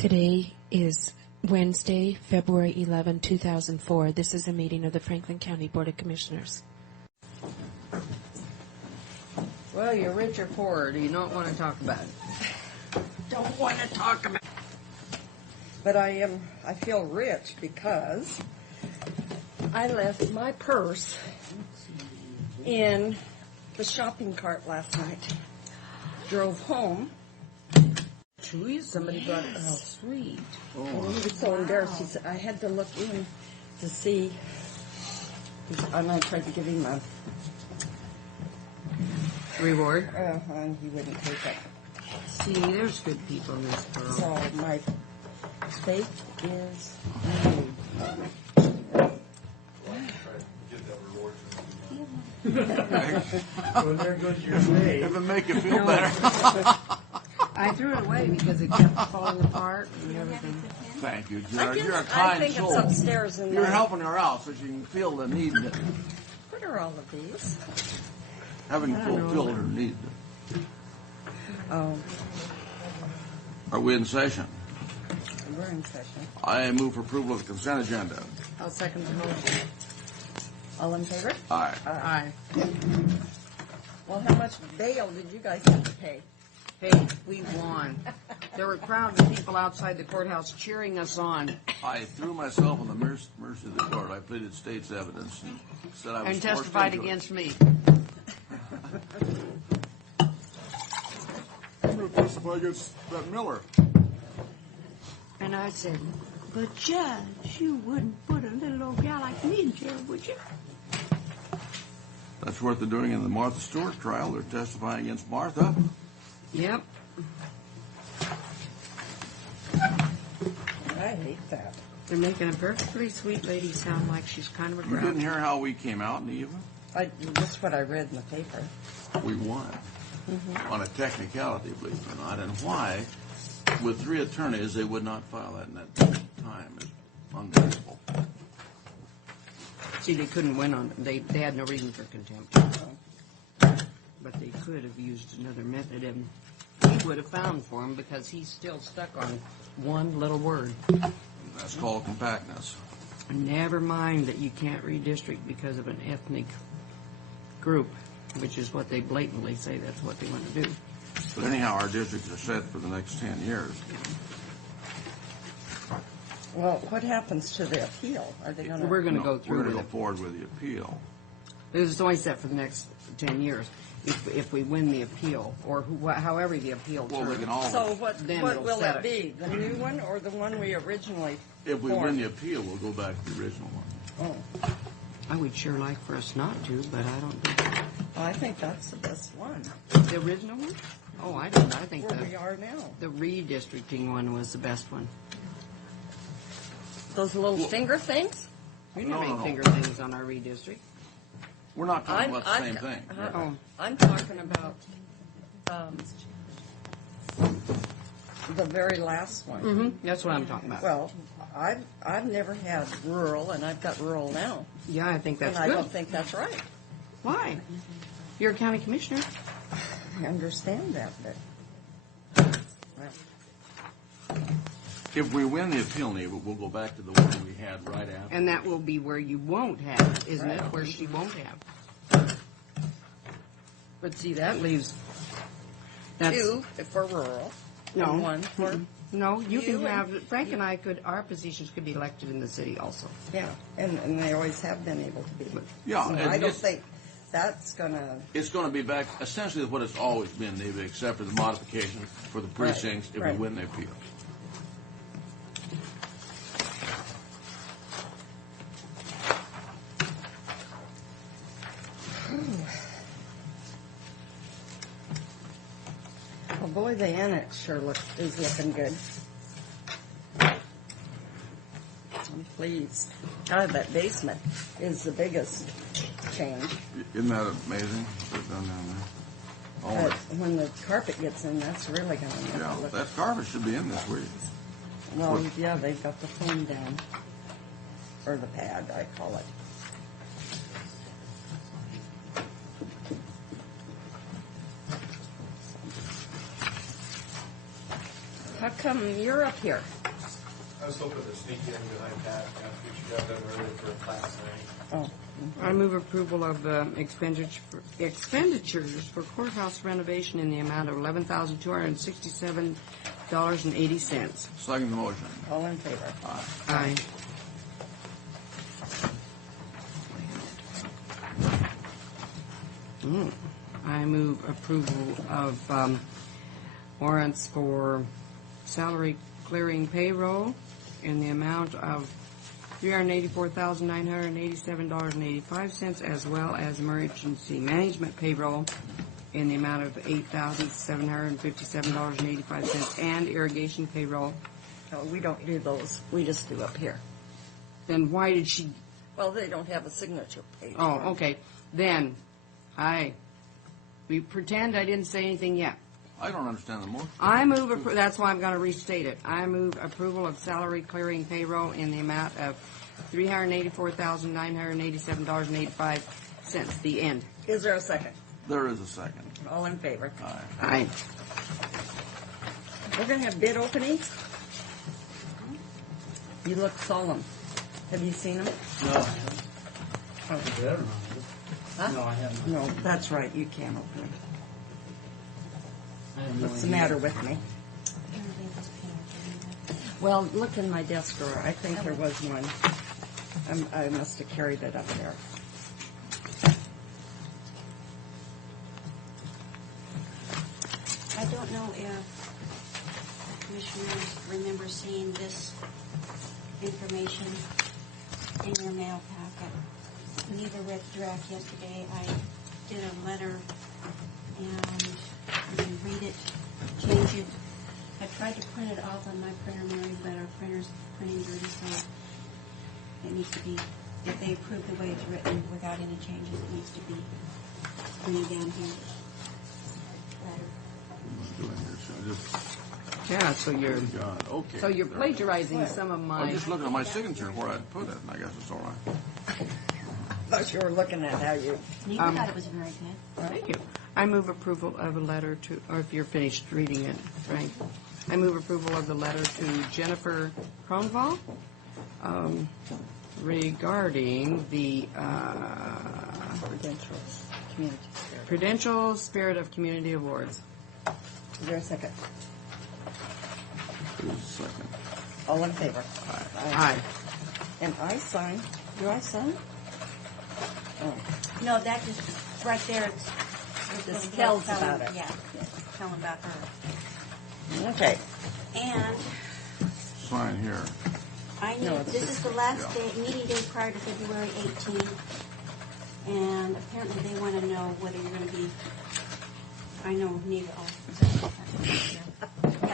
Today is Wednesday, February 11, 2004. This is a meeting of the Franklin County Board of Commissioners. Well, you're rich or poor, or do you not want to talk about it? Don't want to talk about it. But I feel rich because I left my purse in the shopping cart last night. Drove home. Somebody brought it. Oh, sweet. And he was so embarrassed. He said, I had to look in to see. And I tried to give him a Reward? and he wouldn't take it. See, there's good people in this world. So my faith is renewed. Well, there goes your faith. If it make you feel better. I threw it away because it kept falling apart and everything. Thank you, Jared. You're a kind I think soul. it's upstairs in You're there. helping her out so she can feel the need. What are all of these? Having fulfilled her need. Oh, Are we in session? we're in session. I move for approval of the consent agenda. I'll second the motion. All in favor? Aye. Aye. Well, how much bail did you guys have to pay? Hey, we won. There were crowds of people outside the courthouse cheering us on I threw myself on the mercy of the court. I pleaded state's evidence and said I was and forced testified into it. against me. I'm going to testify against that Miller. And I said, But Judge, you wouldn't put a little old gal like me in jail, would you? That's what they're doing in the Martha Stewart trial. They're testifying against Martha. yep. I hate that. They're making a perfectly sweet lady sound like she's kind of a You didn't grouch. hear how we came out in the evening? That's what I read in the paper. We won. On a technicality, believe it or not. And why, with 3 attorneys, they would not file that in that time is unbelievable. See, they couldn't win on it. They had no reason for contempt. But they could have used another method, and he would have found for him because he's still stuck on one little word. That's called compactness. Never mind that you can't redistrict because of an ethnic group, which is what they blatantly say that's what they want to do. But anyhow, our districts are set for the next 10 years. Well, what happens to the appeal? Are they going to? We're going to No, go we're through going to with go it. forward with the appeal. This is only set for the next 10 years. If we win the appeal, or however the appeal Well, we turns. can always, So what Then will it'll set it be? The new one or the one we originally if we win formed? the appeal, we'll go back to the original one. Oh, I would sure like for us not to, but I don't think I think that's the best one. the original one. Oh, I don't. I think Where we the are now. redistricting one was the best one. Those little finger things? We didn't No, have any no. finger things on our redistrict. We're not talking about the I'm- same thing. Oh, I'm talking about the very last one. that's what I'm talking about. Well, I've never had rural, and I've got rural now, Yeah, I think that's and I good. don't think that's right. Why? You're a county commissioner. I understand that, but If we win the appeal, Neva, we'll go back to the one we had right after. And that will be where you won't have, isn't it? Right. Where she won't have. But see, that leaves. That's, two for rural, No. and one for No, you can You have. Frank and I could. Our positions could be elected in the city also. yeah, and they always have been able to be. Yeah, So and I don't it's- think that's gonna. It's going to be back essentially what it's always been, Neva, except for the modification for the precincts if right. we win the appeal. Well, boy, the annex sure is looking good. I'm pleased. God, that basement is the biggest change. Isn't that amazing? What they've done down there? But Oh, when the carpet gets in, that's really going to make yeah, it look. that carpet should be in this week. Well, yeah, they've got the foam down, or the pad, I call it. How come you're up here? I was hoping to sneak in behind Pat after you got done earlier for a class night. Oh, I move approval of expenditures for courthouse renovation in the amount of $11,267.80. Second motion. all in favor? Aye. I move approval of warrants for salary clearing payroll in the amount of $384,987.85, as well as emergency management payroll in the amount of $8,757.85, and irrigation payroll. No, we don't do those. We just do up here. Then why did she? Well, they don't have a signature page. Oh, okay. Then, we pretend I didn't say anything yet. I don't understand the motion. I move, that's why I'm going to restate it. I move approval of salary clearing payroll in the amount of $384,987.85. The end. Is there a second? There is a second. All in favor? Aye. Aye. We're going to have bid openings. You look solemn. Have you seen them? No, I haven't. Oh. Huh? No, I haven't. No, that's right. You can't open them. I have no What's the idea. matter with me? Well, look in my desk drawer. I think there was one. I must have carried it up there. I don't know if commissioners remember seeing this information in your mail packet. Neither read the draft yesterday. I did a letter, and you can read it, change it. I tried to print it off on my printer, Mary, but our printer's printing dirty, so it needs to be, if they approve the way it's written without any changes, it needs to be printed down here. Letter. What's doing here? So just, Yeah, so you're, God, okay. so you're plagiarizing some of I'm my, just looking at my signature where I'd put it, and I guess it's all right. I thought you were looking at how you... Neither thought it was very good. thank you. I move approval of a letter to, or if you're finished reading it, Frank. I move approval of the letter to Jennifer Kronval regarding the Credentials, community spirit. Prudential Spirit of Community Awards. Is there a second? There's a second. All in favor? Aye. And I sign. Do I sign? Oh. No, that just, right there, it's Just tells about it. Yeah, telling about her. Okay. And Sign here. I need, No, it's this just- is the last yeah. day, meeting day prior to February 18th. And apparently they want to know whether you're going to be, I know, need all. Yeah,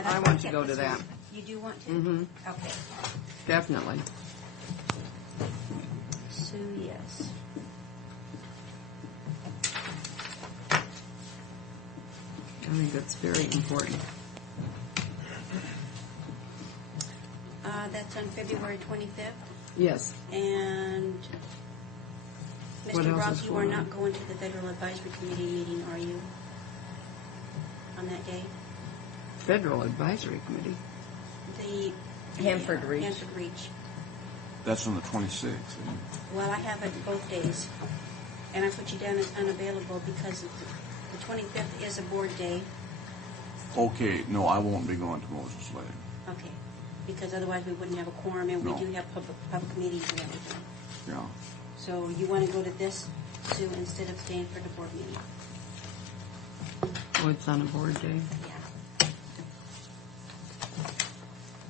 I want to go to that. You do want to? Mm-hmm, Okay. definitely. Sue, yes. I think that's very important. That's on February 25th. Yes. And What Mr. else Rock, is you are going not on? going to the Federal Advisory Committee meeting, are you? On that day? Federal Advisory Committee. The Hanford Reach. Hanford Reach. That's on the 26th. Well, I have it both days, and I put you down as unavailable because the 25th is a board day. Okay, no, I won't be going to Moses Lake. Okay, because otherwise we wouldn't have a quorum, and No. we do have public meetings and everything. Yeah. So you want to go to this, Sue, instead of staying for the board meeting? Oh, it's on a board day. Yeah.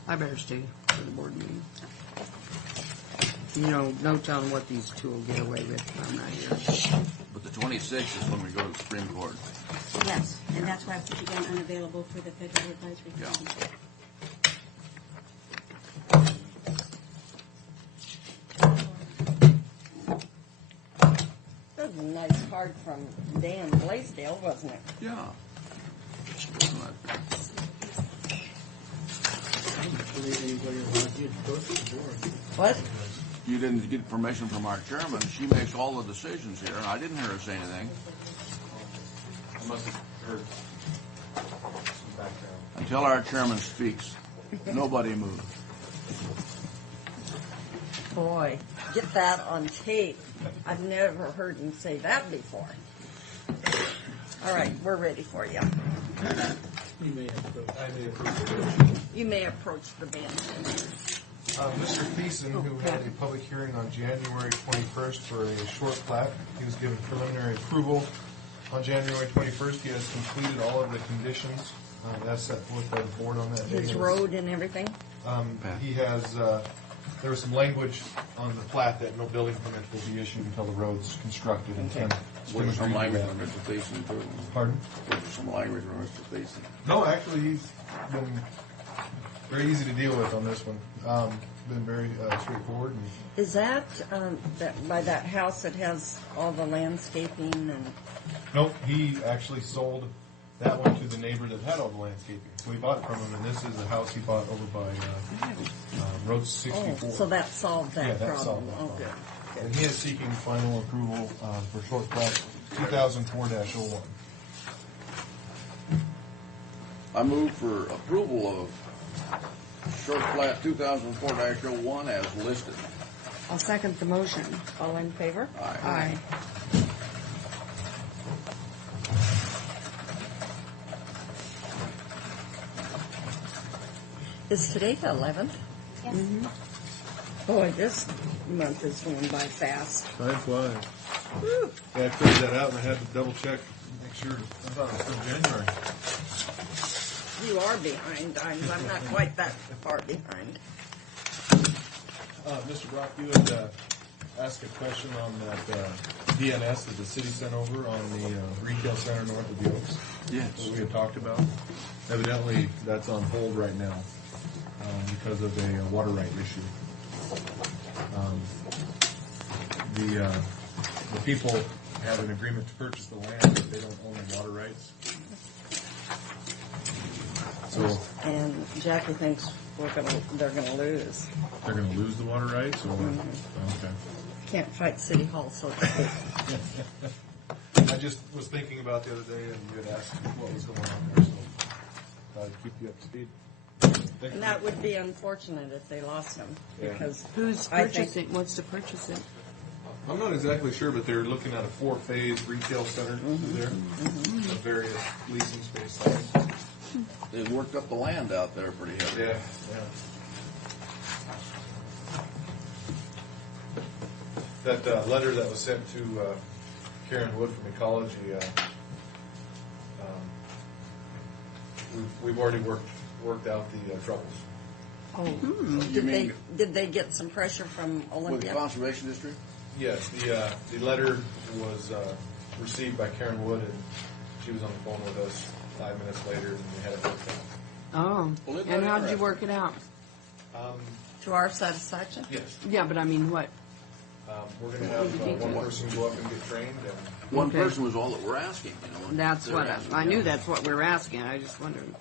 I better stay for the board meeting. You know, no telling what these two will get away with when I'm not here. But the 26th is when we go to the Supreme Court. Yes, and that's why I put you down unavailable for the Federal Advisory Yeah. Committee. That was a nice card from Dan Blaisdell, wasn't it? Yeah. Wasn't that bad? I don't believe anybody allowed you to go to the board. What? You didn't get permission from our chairman. She makes all the decisions here, and I didn't hear her say anything. I must have heard some background. Until our chairman speaks, nobody moves. Boy, get that on tape. I've never heard him say that before. All right, we're ready for you. I may approve the motion. You may approach the bench. Mr. Thiessen, who had a public hearing on January 21st for a short plat, he was given preliminary approval on January 21st. He has completed all of the conditions that's set forth by the board on that day. His road and everything. He has, there was some language on the plat that no building permits will be issued until the road's constructed. And Tim Was there some agreed to language that. from Mr. Thiessen, too? Pardon? Was there some language from Mr. Thiessen? No, actually, he's been very easy to deal with on this one. Been very straightforward. And Is that, by that house that has all the landscaping and? nope, he actually sold that one to the neighbor that had all the landscaping. So we bought it from him, and this is a house he bought over by Road 64. Oh, so that solved that Yeah, that problem. solved that Oh, problem. good. And he is seeking final approval for short plat 2004-01. I move for approval of short plat 2004-01 as listed. I'll second the motion. All in favor? Aye. Is today the 11th? Yes. Boy, this month is going by fast. Time flies. Yeah, I figured that out and I had to double check, make sure. I thought it was still January. You are behind. I'm not quite that far behind. Mr. Brock, you had asked a question on that DNS that the city sent over on the retail center north of the Oaks. Yes. That we had talked about. Evidently, that's on hold right now because of a water right issue. The people have an agreement to purchase the land, but they don't own the water rights. So And Jackie thinks they're gonna lose. they're going to lose the water rights, or okay. Can't fight City Hall, so to speak. I just was thinking about the other day, and you had asked what was going on there, so I'd keep you up to speed. Thank And you. that would be unfortunate if they lost them, Yeah. because Who's I think- purchasing, wants to purchase it? I'm not exactly sure, but they're looking at a 4-phase retail center there, of various leasing space sizes. They worked up the land out there pretty heavy. Yeah. That letter that was sent to Karen Wood from Ecology, we've already worked out the troubles. Oh, You mean did they get some pressure from with the Olympia? Conservation District? Yes, the letter was received by Karen Wood, and she was on the phone with us 5 minutes later, and we had it worked out. Oh, Well, isn't and that how did you interesting? work it out? To our satisfaction? Yes, Yeah, but I mean, what? we're going to have one person go up and get trained, and One Okay. person was all that we're asking, That's They're what, asking, I knew yeah. that's what we were asking, I just wondered.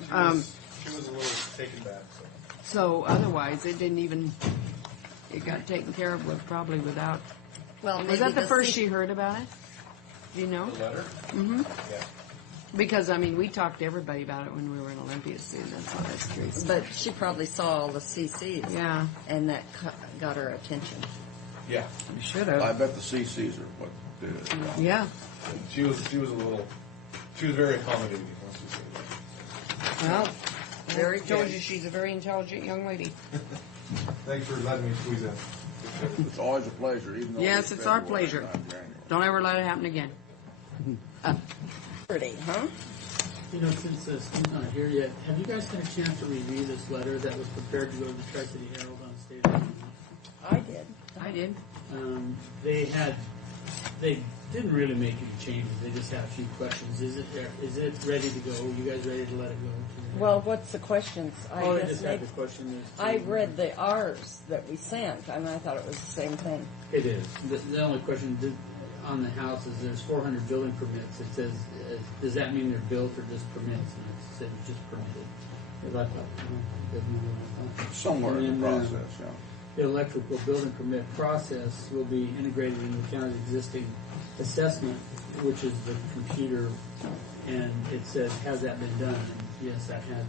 she was a little taken back. So otherwise, it didn't even, it got taken care of with, probably without, Well, was maybe that the first C- she heard about it? Do you know? The letter? Mm-hmm. Yeah. Because, I mean, we talked to everybody about it when we were in Olympia, Sue, that's why that's curious. But she probably saw all the CCs. Yeah, And that got her attention. Yeah. we should I have. bet the CCs are what did it. Yeah, She was very accommodating, let's just say that. well, Very I told good. you she's a very intelligent young lady. Thanks for letting me squeeze in. It's always a pleasure, even though Yes, it's our February, pleasure. not January. Don't ever let it happen again. Pretty, huh? You know, since Steve's not here yet, have you guys had a chance to review this letter that was prepared to go to the Tri-City Herald on state of Illinois? I did. I did. They didn't really make any changes. They just had a few questions. Is it ready to go? You guys ready to let it go? Well, what's the questions? I they guess just had the question. I read the R's that we sent, and I thought it was the same thing. It is. The only question on the house is there's 400 building permits. It says, does that mean they're built or just permits? And it said it's just permitted. Because I thought, it doesn't matter what I thought. Somewhere in the And, process, yeah. The electrical building permit process will be integrated in the county's existing assessment, which is the computer, and it says, has that been done? And yes, that has been done,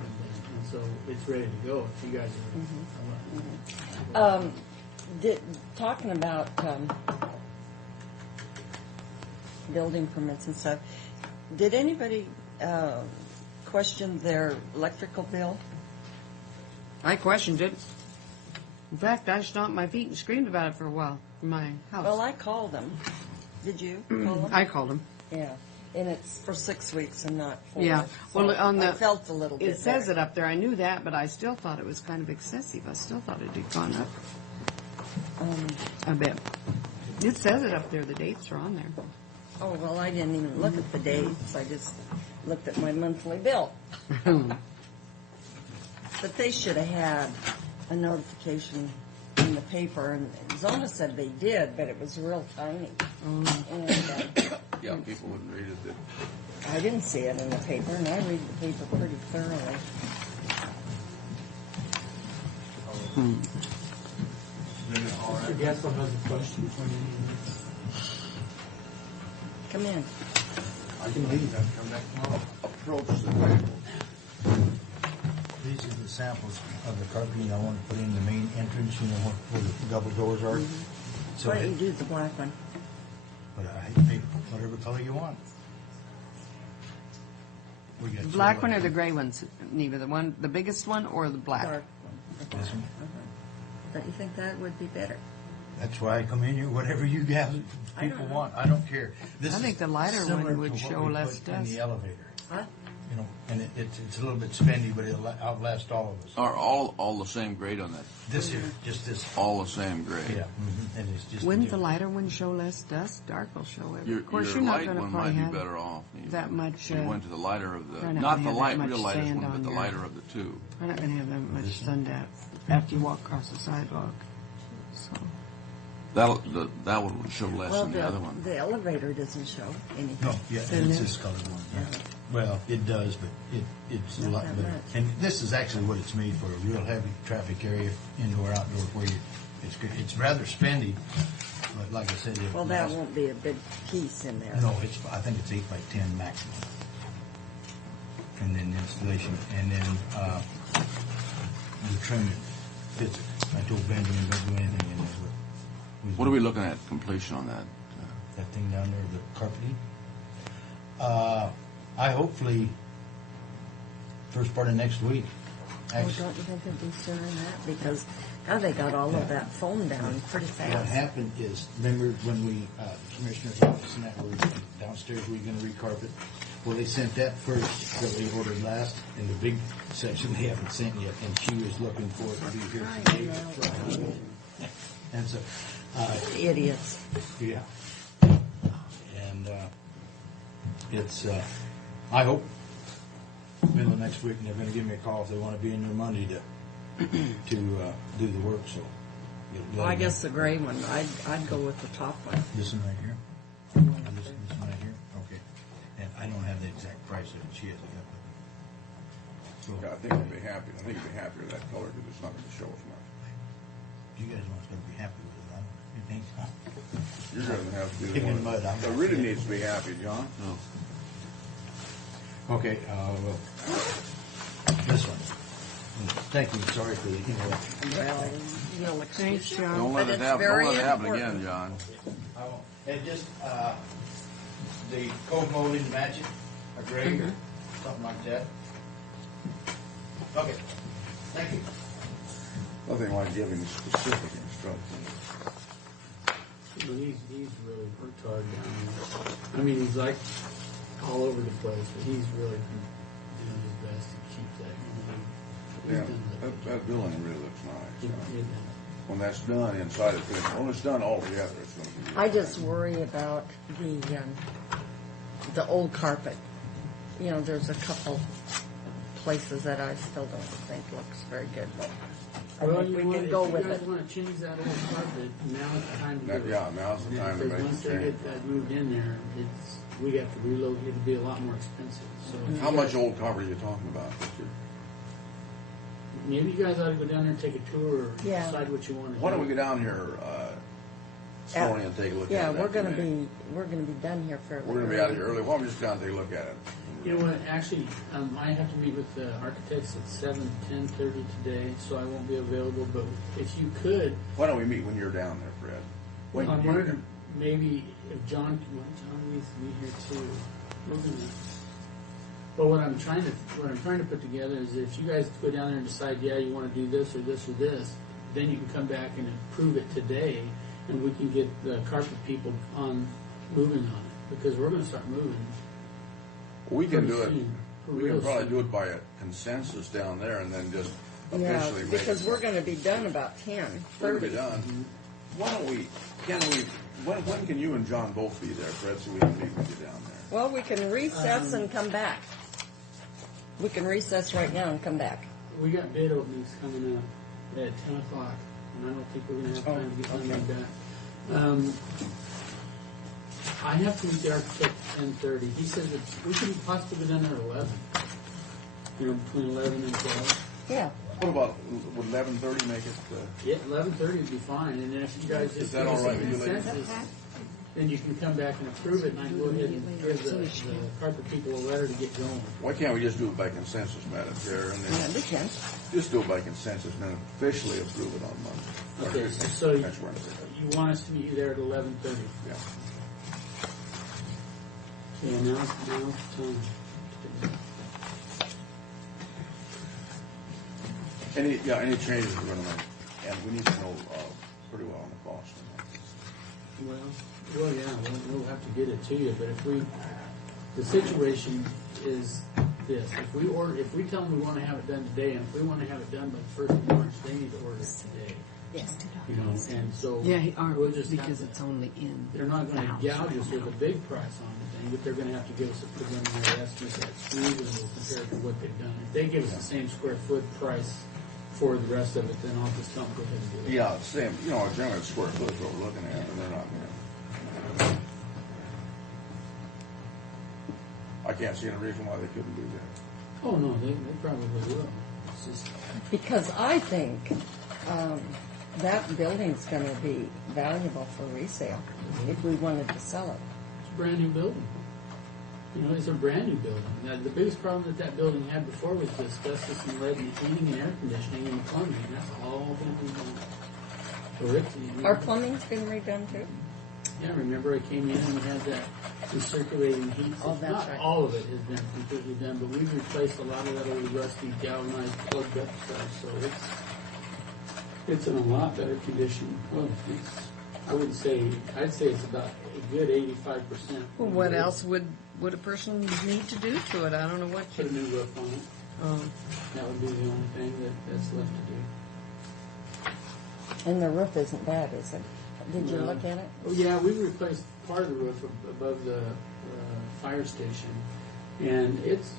and so it's ready to go. If you guys are, Talking about building permits and stuff, did anybody question their electrical bill? I questioned it. In fact, I stomped my feet and screamed about it for a while in my house. Well, I called them. Did you call them? I called him. Yeah, and it's for 6 weeks and not 4. Yeah. So Well, on I the felt a little bit. It says better. it up there. I knew that, but I still thought it was kind of excessive. I still thought it had gone up a bit. It says it up there. The dates are on there. Oh well, I didn't even look at the dates. I just looked at my monthly bill. But they should have had a notification in the paper, and Zona said they did, but it was real tiny. And Yeah, people wouldn't read it. I didn't see it in the paper, and I read the paper pretty thoroughly. Mr. Gaspar has a question for you. Come in. I can leave and come back tomorrow. Approach the table. These are the samples of the carpeting I want to put in the main entrance, where the double doors are. So Why don't you do the black one? but I pick whatever color you want. We got Black two one or of the them. gray ones, Neva? The biggest one or the black? Dark one. This one. Don't you think that would be better? That's why I come in here, whatever you guys, I don't people know. want. I don't care. This I think is the lighter one similar to would what show we less put in dust. the elevator. Huh? And it's a little bit spendy, but it'll outlast all of us. Are all the same grade on that? This here, just this. All the same grade? Yeah, and it's just. Wouldn't the lighter one show less dust? Dark will show it. Your, Of course, your you're not light going to one probably might be have better off. that much. You went to the lighter of the, They're not not gonna the have light, that real much lightest sand one, but on the there. lighter of the two. We're not going to have that much sun after you walk across the sidewalk. So That one would show less Well, than the other one. the elevator doesn't show anything. No, yeah, Isn't it's it? this colored one. Yeah. Well, it does, but it's a Not lot that better. much. And this is actually what it's made for, a real heavy traffic area, indoor, outdoor, where it's good. It's rather spendy, but like I said, Well, that won't be a big piece in there. No, I think it's 8 by 10 maximum. And then the installation, and then the trim fits it. I told Benjamin don't do anything in there. What are we looking at completion on that? That thing down there, the carpeting. I hopefully first part of next week. Oh, don't you think it'd be sooner than that? Because now they got all of that foam down pretty What fast. happened is, remember when we, the commissioner's office and that were downstairs, we were going to recarpet? Well, they sent that first, that we ordered last, and the big section they haven't sent yet, and she was looking for it to be here today. And so, Idiots. yeah. And it's, I hope, middle of next week, and they're going to give me a call if they want to be in there Monday to do the work, so. Well, I guess the gray one, I'd go with the top one. This one right here? This one right here? Okay. And I don't have the exact price of it. She has it up. So, I think you'll be happy. I think you'll be happy with that color because it's not going to show as much. you guys must be happy with it, huh? You think so? You're going to have to be the Kicking one mud, I'm that really needs to be happy, John. Okay, well, this one. Thank you, sorry for the interruption. Well, you'll excuse Thanks, me. John. Don't let But it it's happen. Don't very let it happen important. again, John. And just, the cold molding match it, a gray, something like that. Okay, thank you. Nothing like giving specific instructions. Well, he's really worked hard down there. I mean, he's like all over the place, but he's really doing his best to keep that. He's Yeah, done that building really looks nice. it. When that's done inside, it's good. When it's done all together, it's going to be. I just worry about the old carpet. You know, there's a couple places that I still don't think looks very good, but I Well, think we if can go you with guys it. want to change that old carpet, now's the time to do it. Yeah, now's the time to Because make once the they change. get that moved in there, we have to reload. It'll be a lot more expensive. So if How you much guys- old cover are you talking about? Maybe you guys ought to go down there and take a tour, or Yeah. decide what you want to do. Why don't we go down here this morning and take a look Yeah, at it. we're gonna afternoon. be done here fairly. We're gonna be out of here early. Why don't we just go out and take a look at it? You know what, actually, I have to meet with the architects at 10:30 today, so I won't be available, but if you could, Why don't we meet when you're down there, Fred? When I'm you- wondering, maybe if John needs to be here too. We're gonna- But what I'm trying to put together is if you guys go down there and decide, yeah, you wanna do this or this or this, then you can come back and approve it today, and we can get the carpet people moving on it, because we're gonna start moving. We can pretty do it, soon, for we can real probably soon. do it by a consensus down there and then just Yeah, officially make because it. we're gonna be done about 10:30. We're gonna be done. Why don't we, when can you and John both be there, Fred, so we can meet with you down there? Well, we can recess and come back. We can recess right now and come back. We got bid openings coming up at 10 o'clock, and I don't think we're gonna have time to get them back. I have to meet the architect at 10:30. He says that we could possibly be done at 11. You know, between 11 and 12. Yeah. What about, would 11:30 make it, Yeah, 11:30 would be fine, and then if you guys Is just that give us all right a with you, ladies? consensus, then you can come back and approve it, and I can go ahead and give the carpet people a letter to get going. why can't we just do it by consensus, Madam Chair, and Yeah, then we can. just do it by consensus and then officially approve it on Monday? Okay, Or so next Wednesday. you want us to meet you there at 11:30? Yeah. Yeah, now it's time. Any changes we're gonna make, and we need to know, pretty well on the cost. Well, yeah, we'll have to get it to you, but the situation is this, if we tell them we want to have it done today, and if we want to have it done by the 1st of March, they need to order it today. Yes. You know, and so. we'll just have to- it's only in. They're not gonna gouge us with a big price on the thing, but they're gonna have to give us a preliminary estimate that's reasonable compared to what they've done. If they give us the same square foot price for the rest of it, then I'll just don't go ahead and do it. Yeah, same, generally it's square foot is what we're looking at, and they're not gonna. I can't see any reason why they couldn't do that. Oh, no, they probably will. It's just, Because I think that building's going to be valuable for resale if we wanted to sell it. it's a brand new building. You know, it's a brand new building. Now, the biggest problem that building had before was the asbestos and lead in the heating and air conditioning and plumbing. That's all been redone. Our plumbing's been redone too. Yeah, remember I came in and we had that recirculating heat. Oh, that's Not right. all of it has been completely done, but we've replaced a lot of that old rusty galvanized plugged up stuff, so it's in a lot better condition. Well, I'd say it's about a good 85%. Well, what else would a person need to do to it? I don't know what. Put a new roof on it. That would be the only thing that's left to do. And the roof isn't bad, is it? Did you No. look at it? Oh, yeah, we replaced part of the roof above the fire station, and it's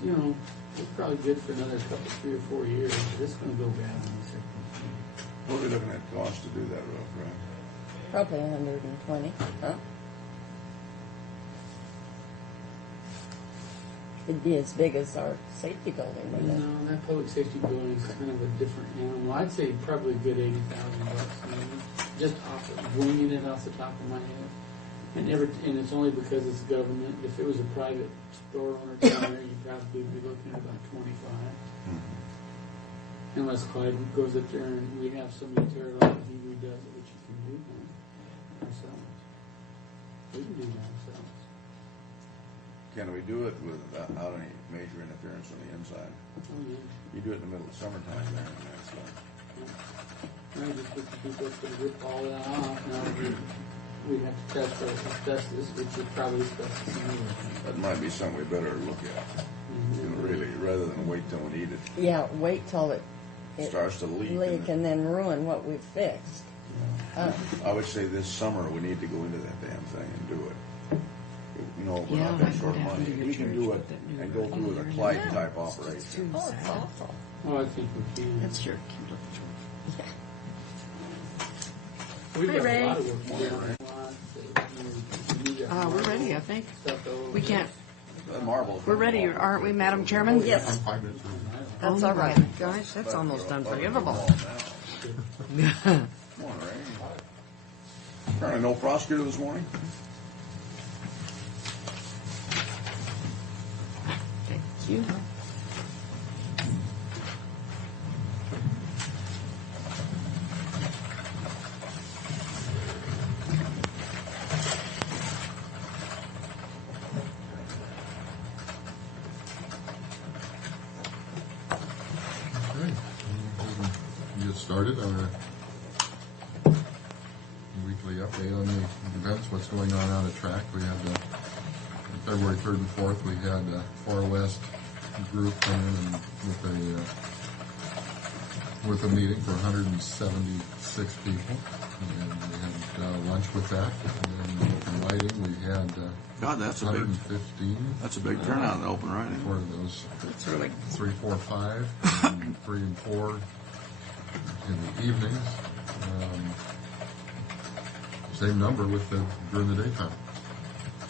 probably good for another 3 or 4 years, but it's going to go bad in a second. What are we looking at cost to do that roof, right? Probably 120. Huh? It'd be as big as our safety building, wouldn't it? No, that public safety building is kind of a different animal. I'd say probably a good $80,000 maybe, just winging it off the top of my head. And it's only because it's government. If it was a private store owner down there, you'd probably be looking at about 25. Unless Clyde goes up there and we have somebody tear it off and he redoes it, which you can do ourselves. We can do that ourselves. Can we do it without any major interference on the inside? Oh, yeah. You do it in the middle of summertime there, and that's, I just put the people to rip all that off. Now we'd have to test for asbestos, which is probably asbestos anyway. that might be something we better look at, really, rather than wait till we need it. Yeah, wait till it Starts to leak. and then ruin what we've fixed. I would say this summer we need to go into that damn thing and do it. We're Yeah, not like that short what of happened money. to your We can church do it with that new and go roof. through with a Clyde type operation. Oh, it's awful. Oh, I think we can. That's your Kindle. Yeah. We've Hi, got Ray. a lot of work to do. We're ready, I think. Stuff over We can't. Marbles. We're ready, aren't we, Madam Chairman? Yes, I'm 5 minutes behind. that's all right. Gosh, that's almost unforgivable. Come on, Ray. Apparently no prosecutor this morning. Thank you. Okay, we'll get started on our weekly update on the events, what's going on out at track. We had February 3rd and 4th, we had Far West group come in and with a meeting for 176 people, and we had lunch with that. And then open lighting, we had God, that's a big 115 turnout in open writing. for those That's really 3, 4, 5, and 3 and 4 in the evenings. Same number during the daytime.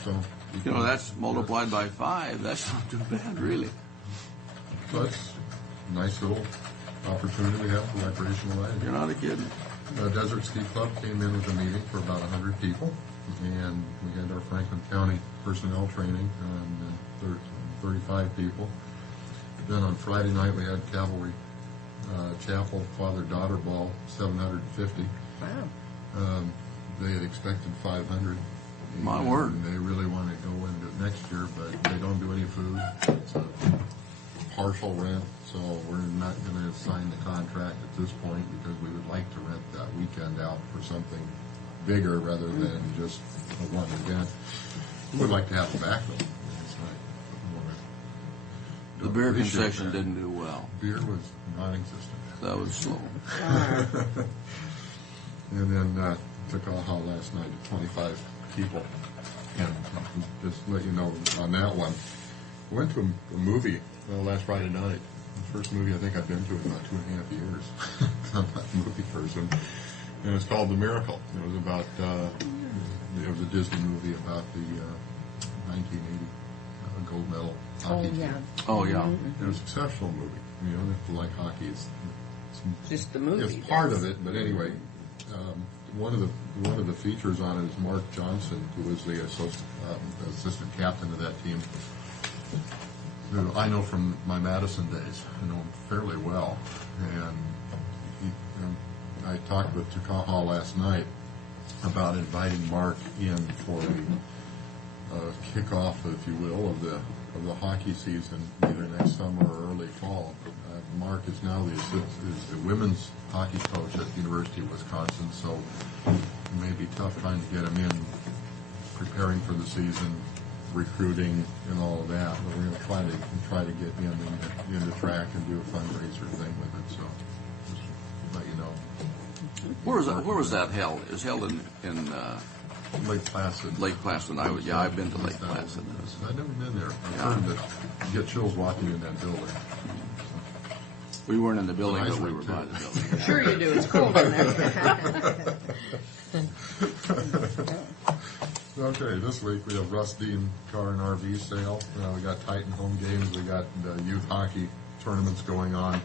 So You know, that's multiplied by 5. That's not too bad, really. So it's a nice little opportunity we have for recreational You're riding. not a kid. Desert Ski Club came in with a meeting for about 100 people, and we had our Franklin County personnel training on 35 people. Then on Friday night we had Cavalry Chapel father-daughter ball, 750. wow. They had expected 500. My and word. They really want to go into it next year, but they don't do any food. It's a partial rent, so we're not going to sign the contract at this point because we would like to rent that weekend out for something bigger rather than just a one event. We would like to have it back though. It's like, The beer this year, concession didn't do well. Beer was non-existent. That was slow. And then took Aha last night at 25 people. And just to let you know on that one, I went to a movie last Friday night. The first movie I think I've been to in about 2.5 years. I'm not a movie person. And it's called The Miracle. It was about, it was a Disney movie about the 1980 gold medal hockey team. Oh, yeah. It was an exceptional movie. You know, if you like hockey, it's Just the movie. it's part of it, but anyway, one of the features on it is Mark Johnson, who was the assistant captain of that team. Who I know from my Madison days. I know him fairly well, and I talked with Tukaha last night about inviting Mark in for a kickoff, if you will, of the hockey season, either next summer or early fall. Mark is now the women's hockey coach at the University of Wisconsin, so it may be tough trying to get him in, preparing for the season, recruiting, and all of that. But we're going to try to get him into track and do a fundraiser thing with it. So just let you know. Where was that held? It was held in Lake Placid. Lake Placid. I've been to Lake Placid. I've never been there. I've heard that you get chills walking in that building. We weren't in the building, Nice but we one, were too. by the building. Sure you do. It's cold in there. Okay, this week we have Russ Dean Car and RV sale. We got Titan home games. We got youth hockey tournaments going on.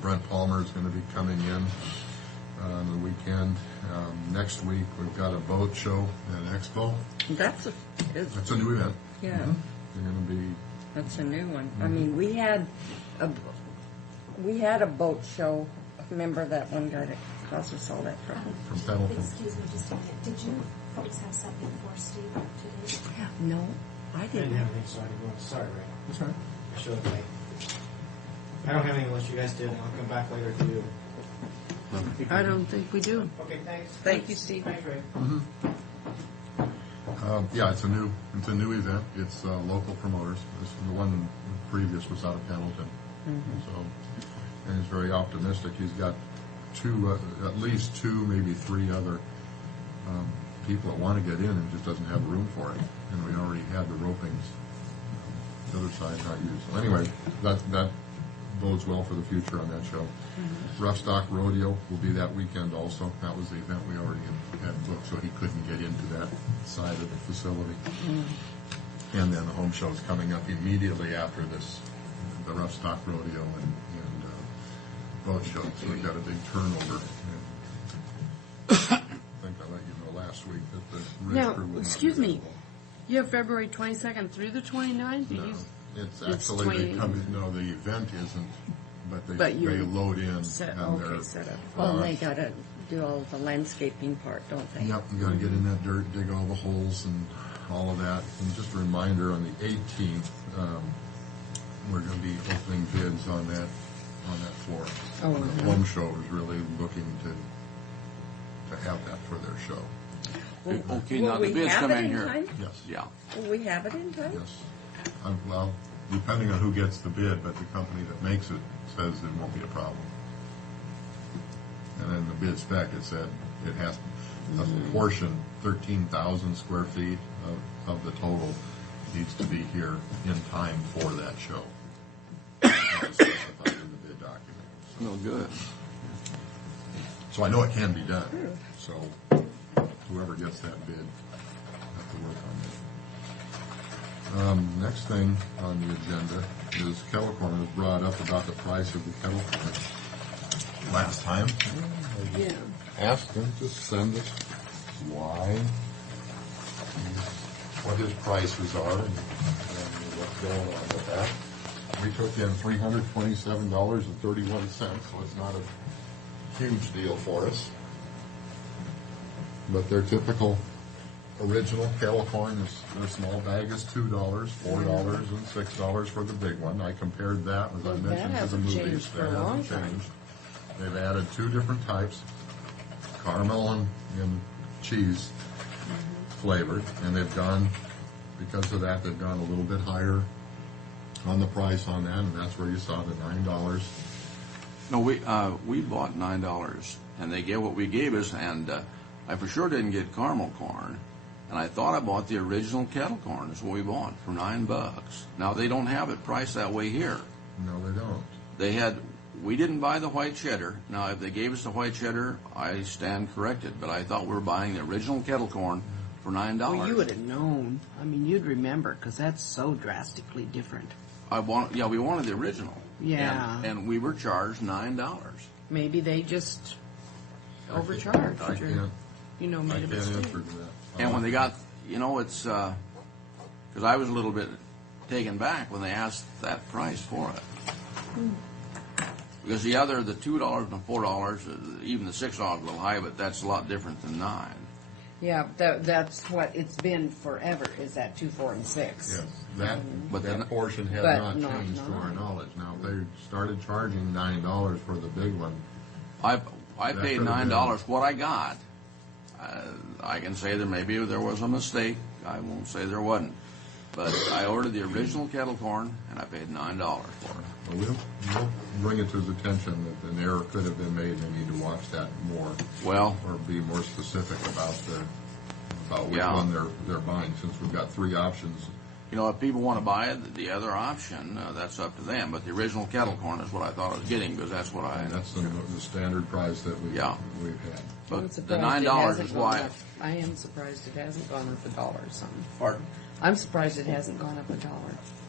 Brent Palmer is going to be coming in on the weekend. Next week we've got a boat show at Expo. That's It's a new event. yeah. They're going to be That's a new one. I mean, we had a boat show. Remember that one guy that caused us all that trouble? from Pendleton. Excuse me just a minute. Did you folks have something for Steve today? No, I I didn't. didn't have anything, so I didn't go. Sorry, Ray. That's right. I showed up late. I don't have anything unless you guys did. I'll come back later if you do. I don't think we do. Okay, thanks. Thank you, Steve. Thanks, Ray. Yeah, it's a new event. It's local promoters. The one previous was out of Pendleton. So, and he's very optimistic. He's got at least two, maybe three other people that want to get in and just doesn't have room for it. And we already had the ropings, the other side not used. So anyway, that bodes well for the future on that show. Rough Stock Rodeo will be that weekend also. That was the event we already had booked, so he couldn't get into that side of the facility. And then the home show is coming up immediately after this, the Rough Stock Rodeo and boat show. So we've got a big turnover. And I think I let you know last week that the ridge Now, crew was not excuse me, available. you have February 22nd through the 29th? No, it's It's actually, 20 they come, no, the event isn't, but But they you load in set- and okay, they're. set up. Well, they gotta do all the landscaping part, don't they? Yep, you gotta get in that dirt, dig all the holes and all of that. And just a reminder, on the 18th, we're gonna be opening bids on that floor. Oh, The mhm. Home Show is really looking to have that for their show. Okay, Will now we the bids have come it in in here. time? Yes, Yeah. Will we have it in time? yes. Well, depending on who gets the bid, but the company that makes it says it won't be a problem. And then the bid spec, it said it has a portion, 13,000 square feet of the total needs to be here in time for that show. That was specified in the bid document. No good. So I know it can be done. So whoever gets that bid have to work on it. Next thing on the agenda is kettle corn was brought up about the price of the kettle corn. Last time, Yeah. asked him to send us why, what his prices are, and what's going on with that. We took in $327.31, so it's not a huge deal for us. But their typical original kettle corn is, their small bag is $2, $4, and $6 for the big one. I compared that, as I Well, that mentioned, to the hasn't movies. changed for That a long hasn't time. changed. They've added two different types, caramel and cheese flavored, and they've gone, because of that, they've gone a little bit higher on the price on that, and that's where you saw the $9. No, we bought $9, and they gave what we gave us, and I for sure didn't get caramel corn, and I thought I bought the original kettle corn. Is what we bought for $9. Now they don't have it priced that way here. No, they don't. They had. We didn't buy the white cheddar. Now, if they gave us the white cheddar, I stand corrected. But I thought we were buying the original kettle corn for $9. Well, you would have known. I mean, you'd remember because that's so drastically different. We wanted the original. Yeah. And we were charged $9. Maybe they just overcharged. I or, can't, made I a can't mistake. answer to that. And when they got, it's because I was a little bit taken back when they asked that price for it. Because the $2 and the $4, even the $6 a little high, but that's a lot different than $9. Yeah, that's what it's been forever. Is that 2, 4, and 6? Yes, that, But that then- portion has But not not changed to our nine. knowledge. Now, if they started charging $9 for the big one, I That paid could've been- $9. What I got, I can say maybe there was a mistake. I won't say there wasn't. But I ordered the original kettle corn, and I paid $9 for it. we'll bring it to his attention that an error could have been made, and they need to watch that more, Well, or be more specific about which Yeah. one they're buying, since we've got three options. if people want to buy it, the other option, that's up to them. But the original kettle corn is what I thought I was getting, because that's what I... And that's the standard price that we've Yeah. had. But I'm the surprised $9 it hasn't is gone why... up. I am surprised it hasn't gone up $1 or something. Pardon? I'm surprised it hasn't gone up $1.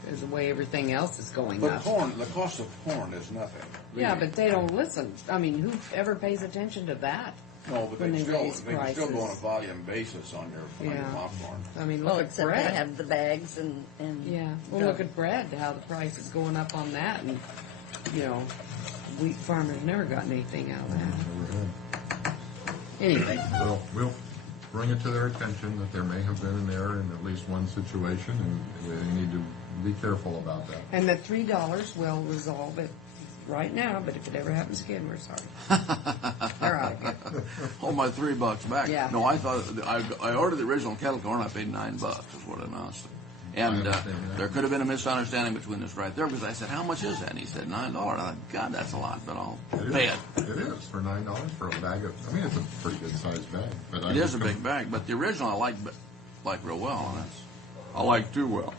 Because the way everything else is going But up. the cost of corn is nothing. Yeah, but they don't listen. I mean, who ever pays attention to that? No, but when they they raise prices. volume basis on your Yeah. popcorn. I mean, Well, look at except they bread. have the bags and Yeah. Well, look at bread, how the price is going up on that. And, wheat farmers never got anything out of that. Never had. Anyway, So we'll bring it to their attention that there may have been an error in at least one situation, and they need to be careful about that. and the $3 will resolve it right now, but if it ever happens again, we're sorry. They're out of here. Hold my $3 back. Yeah. No, I thought I ordered the original kettle corn. I paid $9 is what I announced. And I understand that. there could have been a misunderstanding between us right there, because I said, "How much is that?" And he said, $9. I thought, God, that's a lot, but I'll pay it. It is for $9 for a bag of. I mean, it's a pretty good sized bag. But It is a big bag, but the original I like real well, and I like too well.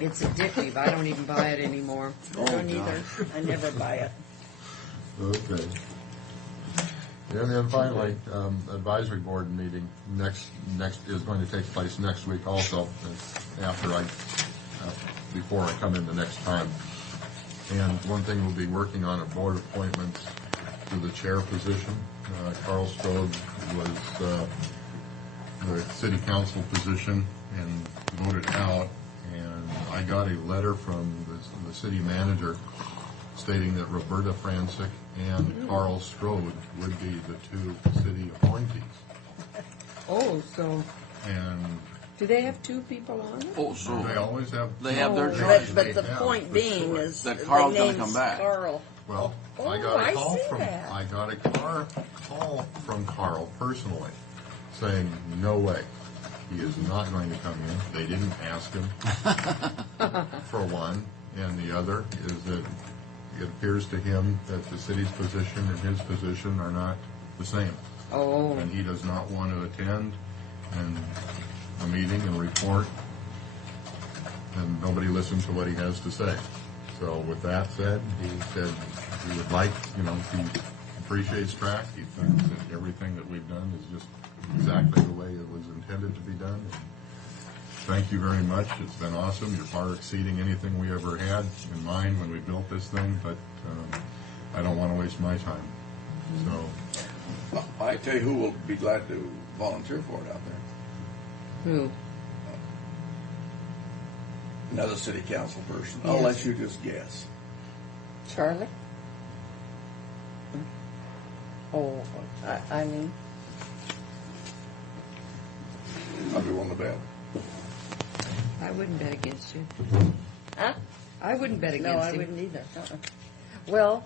It's addictive. I don't even buy it anymore. I don't either. I never buy it. Okay. And then finally, advisory board meeting next is going to take place next week also, before I come in the next time. And one thing we'll be working on at board appointments to the chair position. Carl Strode was the city council position and voted out, and I got a letter from the city manager stating that Roberta Francic and Carl Strode would be the two city appointees. Oh, so And do they have two people on it? Oh, so they always have. they have their Oh, choice. but the They have, point for being sure. is That the Carl's gonna name's come back. Carl. Well, Oh, I got I a call see from that. I got a call from Carl personally saying, "No way, he is not going to come in." They didn't ask him for one, and the other is that it appears to him that the city's position and his position are not the same, Oh, and he does not want to attend and a meeting and report, and nobody listens to what he has to say. So with that said, he said he would like, he appreciates track. He thinks that everything that we've done is just exactly the way it was intended to be done. And thank you very much. It's been awesome. You're far exceeding anything we ever had in mind when we built this thing, but I don't want to waste my time. So I tell you who will be glad to volunteer for it out there. who? Another city council person. I'll Yes. let you just guess. Charlie? Oh, I mean, I'll be willing to bet. I wouldn't bet against you. huh? I wouldn't bet against No, I you. wouldn't either. Well,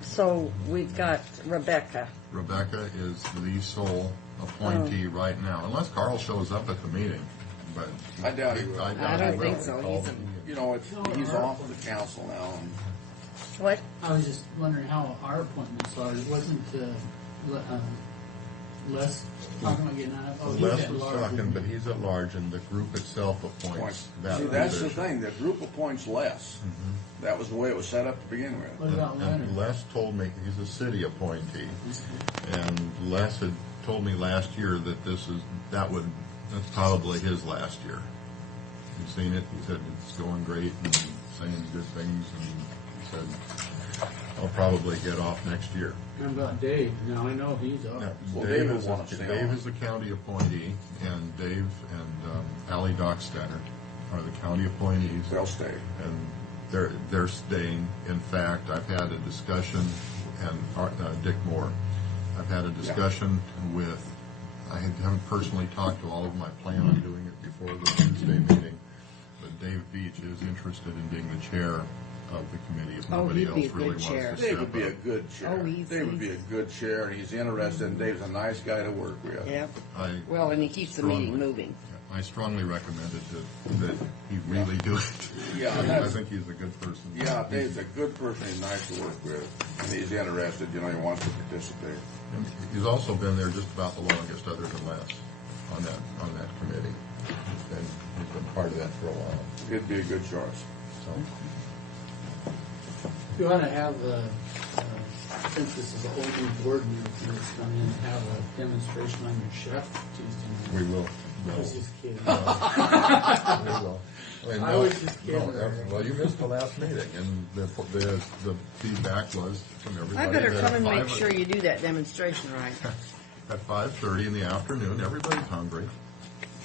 so we've got Rebecca. Rebecca is the sole appointee right now, unless Carl shows up at the meeting. But I doubt he will. doubt I don't he think will. so. Call He's a- the meeting. He's off the council now. And What? I was just wondering how our appointments are. It wasn't Les talking about getting out? Oh, he's Les at was large. talking, but he's at large, and the group itself appoints that See, that's the position. thing. The group appoints less. That was the way it was set up to begin with. What about And Leonard? Les told me, he's a city appointee, and Les had told me last year that that's probably his last year. He's seen it, he said it's going great and saying good things, and he said, I'll probably get off next year. How about Dave? Now I know he's off. Well, Dave Dave is will want to stay Dave on. is the county appointee, and Dave and Ally Dockstader are the county appointees. They'll stay. And they're staying. In fact, I've had a discussion, and Dick Moore, I've had a discussion with, I haven't personally talked to all of them. I plan on doing it before the Tuesday meeting, but Dave Beach is interested in being the chair of the committee if nobody he'd else be a really good wants chair. to Dave step would be a up. good chair. Oh, he's- Dave would be a good chair, and he's interested, and Dave's a nice guy to work with. Yeah. I Well, and he keeps the meeting moving. I strongly recommended that he really do it. Yeah, I that's- think he's a good person. Yeah, Dave's a good person. He's nice to work with, and he's interested. He wants to participate. And he's also been there just about the longest, other than Les, on that committee. He's been part of that for a while. He'd be a good choice. So You ought to have, since this is an open board meeting, come in and have a demonstration on your chef Tuesday night. we will. I was just kidding. We will. I was just kidding. Well, you missed the last meeting, and the feedback was from everybody. I better that come and at make 5 sure you do that demonstration right. At 5:30 in the afternoon, everybody's hungry.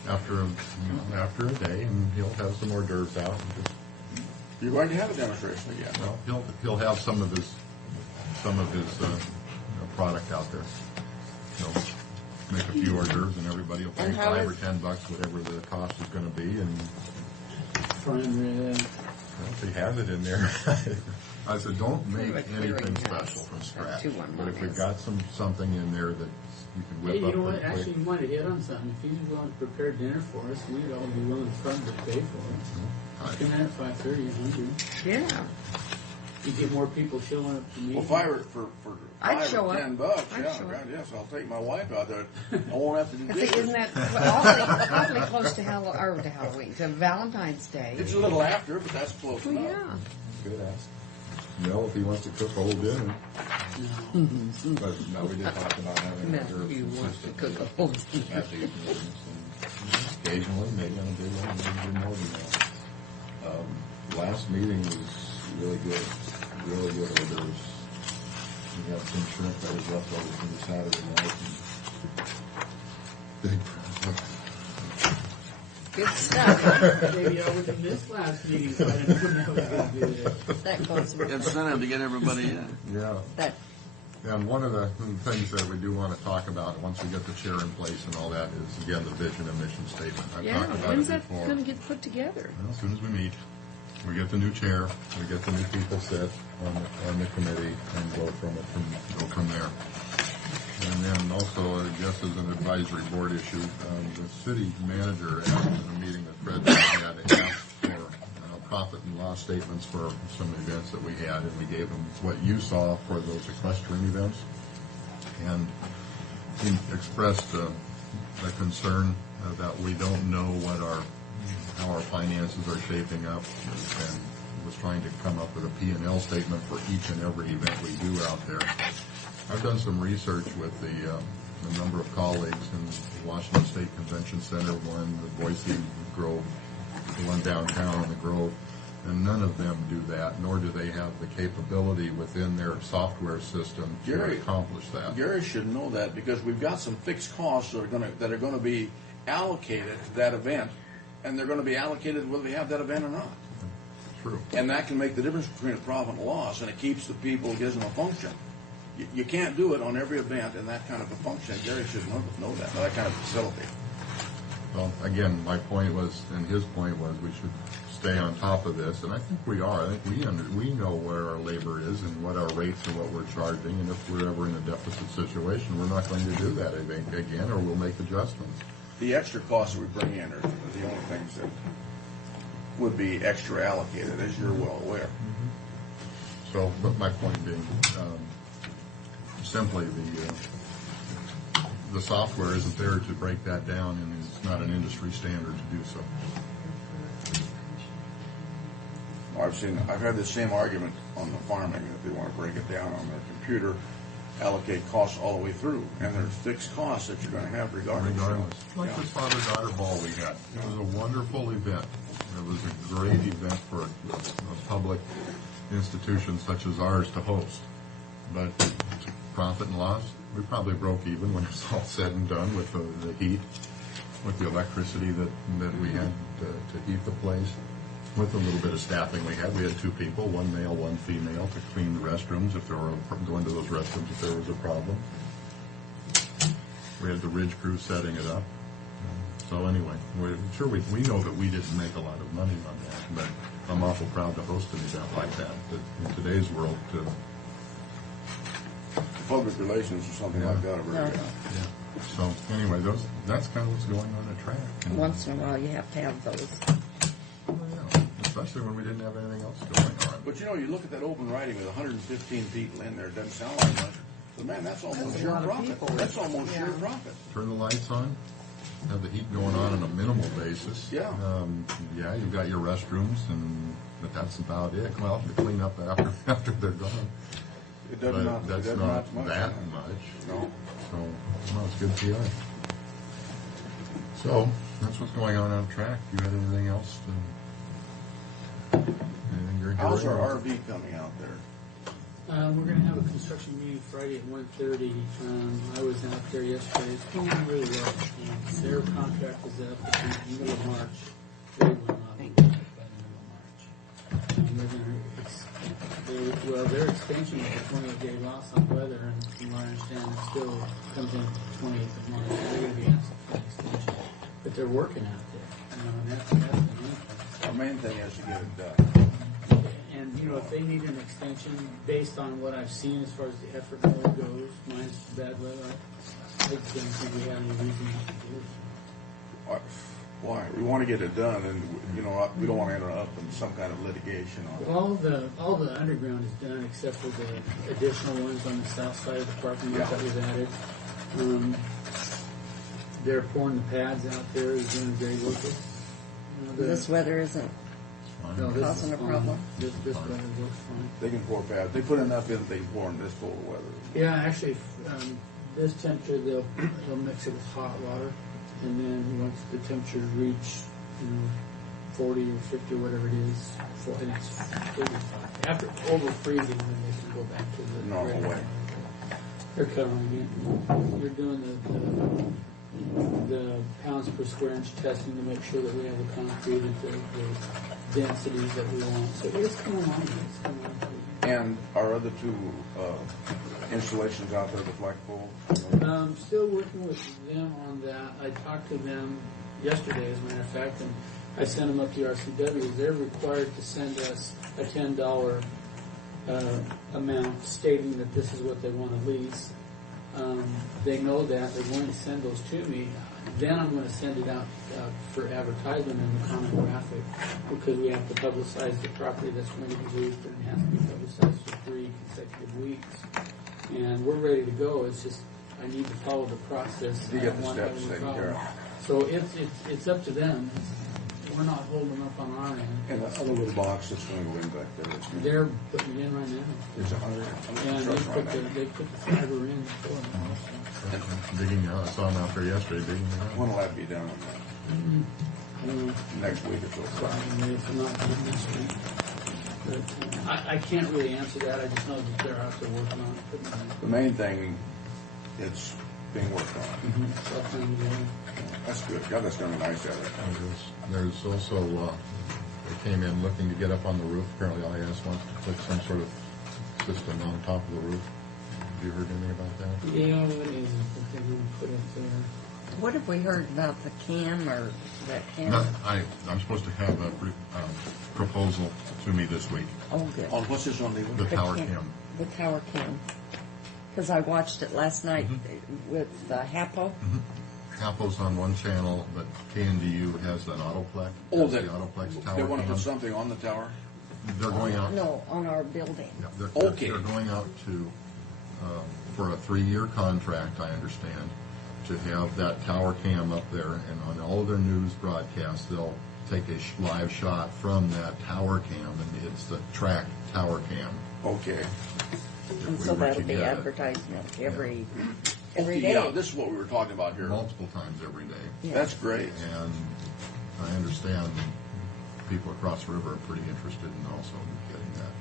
After a day, and he'll have some hors d'oeuvres out. And just, You're going to have a demonstration again. well, he'll have some of his product out there. He'll make a few hors d'oeuvres, and everybody will pay And how $5 or is- $10, whatever the cost is going to be, and Prime rib. well, if he has it in there. I said, don't make Like anything clearinghouse. special from scratch. 2-1-1 But if we've is. got something in there that you can whip Hey, you up know what? pretty Actually, quick. you might have hit on something. If he's willing to prepare dinner for us, we'd all be willing to come to pay for it. Come in at 5:30, hungry. Yeah. You get more people showing up to meet. Well, for I'd $5 show or up. $10, I'd yeah, show up. God, yes, I'll take my wife out there. I won't have to do I think, dishes. isn't that awfully close to Halloween, to Valentine's Day? It's a little after, but that's close Well, enough. yeah. Good ask. Mel, if he wants to cook a whole dinner. But no, we did talk about having No, hors d'oeuvres you want to consistently cook a whole dinner. at these meetings, and occasionally, maybe on a big one, maybe do more than that. Last meeting was really good hors d'oeuvres. We have some shrimp that was left over from the Saturday night. Big, Good stuff. Maybe I would have missed last meeting, so I didn't know I was going to do this. That goes with Incentive to get everybody in. yeah. that. And one of the things that we do want to talk about, once we get the chair in place and all that, is, again, the vision and mission statement. I've Yeah, talked about when's it that before. going to get put together? Well, as soon as we meet, we get the new chair, we get the new people sit on the committee, and go from there. And then also, I guess as an advisory board issue, the city manager asked in a meeting that Fred had asked for profit and loss statements for some events that we had, and we gave him what you saw for those equestrian events. And he expressed a concern that we don't know how our finances are shaping up, and was trying to come up with a P&L statement for each and every event we do out there. I've done some research with a number of colleagues in the Washington State Convention Center, one, the Boise Grove, the one downtown in the Grove, and none of them do that, nor do they have the capability within their software system to accomplish that. Gary should know that, because we've got some fixed costs that are going to be allocated to that event, and they're going to be allocated whether they have that event or not. True. And that can make the difference between a profit and a loss, and it keeps the people, it gives them a function. You can't do it on every event in that kind of a function. Gary should know that kind of facility. Well, again, my point was, and his point was, we should stay on top of this, and I think we are. I think we know where our labor is and what our rates and what we're charging, and if we're ever in a deficit situation, we're not going to do that, I think, again, or we'll make adjustments. The extra costs that we bring in are the only things that would be extra allocated, as you're well aware. So, but my point being, simply the software isn't there to break that down, and it's not an industry standard to do so. I've had the same argument on the farming, that they want to break it down on their computer, allocate costs all the way through, and there's fixed costs that you're going to have regardless. Like the father-daughter ball we had. It was a wonderful event. It was a great event for a public institution such as ours to host. But profit and loss, we probably broke even when it's all said and done with the heat, with the electricity that we had to heat the place, with a little bit of staffing we had. We had 2 people, 1 male, 1 female, to clean the restrooms if there were go into those restrooms if there was a problem. We had the Ridge crew setting it up. So anyway, we know that we didn't make a lot of money on that, but I'm awful proud to host an event like that. But in today's world, Public relations or something like that. yeah. So anyway, that's kind of what's going on at track. And, Once in a while, you have to have those. especially when we didn't have anything else going on. But you look at that open riding with 115 people in there, it doesn't sound like much. But man, that's almost sheer profit. That's almost sheer profit. Turn the lights on, have the heat going on a minimal basis. Yeah. You've got your restrooms, but that's about it. Well, you clean up after they're gone. It does not. That's not that much. No. So, it's good PR. So, that's what's going on track. You had anything else? Anything you're How's hearing? our RV coming out there? We're going to have a construction meeting Friday at 1:30. I was out there yesterday. It's going really well. Their contract is up at the middle of March. They will not be done by the middle of March. Their extension is a 28-day loss on weather, and from what I understand, it still comes in 28th of March. They're going to be asking for an extension. But they're working out there. And that's the main thing. The main thing is to get it done. And, if they need an extension, based on what I've seen as far as the effort level goes, minus bad weather, I don't think we have any reason not to do it. Why? We want to get it done, and we don't want to enter up in some kind of litigation on it. All the underground is done except for the additional ones on the south side of the parking lot that we've added. They're pouring the pads out there. They're doing great work. This weather isn't causing a problem. This weather works fine. They can pour pads. They put enough in that they can pour in this cold weather. Yeah, actually, this temperature they'll mix it with hot water, and then once the temperature reach 40 or 50 or whatever it is, and it's 35. After over freezing, then they can go back to the normal way. They're covering it. You're doing the pounds per square inch testing to make sure that we have the concrete at the densities that we want. So it's coming on. It's coming on. And our other two installations out there, the flagpole? Still working with them on that. I talked to them yesterday, as a matter of fact, and I sent them up to RCW. They're required to send us a $10 amount stating that this is what they want to lease. They know that. They're going to send those to me. Then I'm going to send it out for advertisement in the Common Graphic, because we have to publicize the property that's going to be leased, and it has to be publicized for 3 consecutive weeks. And we're ready to go. It's just I need to follow the process. You get the steps taken care of. So it's up to them. We're not holding up on our end. And the other little box that's going to go in back there. They're putting it in right now. There's 100. And they put the fiber in before. Digging out, I saw them out there yesterday digging it out. When will that be done on that? Next week or so. Probably if I'm not done this week. But I can't really answer that. I just know that they're out there working on it. Putting it in. The main thing, it's being worked on. So I'll find it out. That's good. God, that's going to be nice out there. There's also, they came in looking to get up on the roof. Apparently IAS wants to put some sort of system on top of the roof. Have you heard anything about that? Yeah, what is it that they're going to put up there? What have we heard about the cam or that cam? No, I'm supposed to have a proposal to me this week. Oh, good. Oh, what's this on The tower cam. The tower cam. Because I watched it last night with Hapo. Hapo's on one channel, but KNDU has an Autoplex. Oh, the Autoplex tower they want to cam. put something on the tower? They're going out. No, on our building. Yeah, Okay. They're going out to, for a 3-year contract, I understand, to have that tower cam up there, and on all of their news broadcasts, they'll take a live shot from that tower cam, and it's the track tower cam. Okay. If And we so were to that'll be get it. advertisement every Okay, day. yeah, this is what we were talking about here. Multiple times every day. Yeah. That's great. And I understand people across the river are pretty interested in also getting that.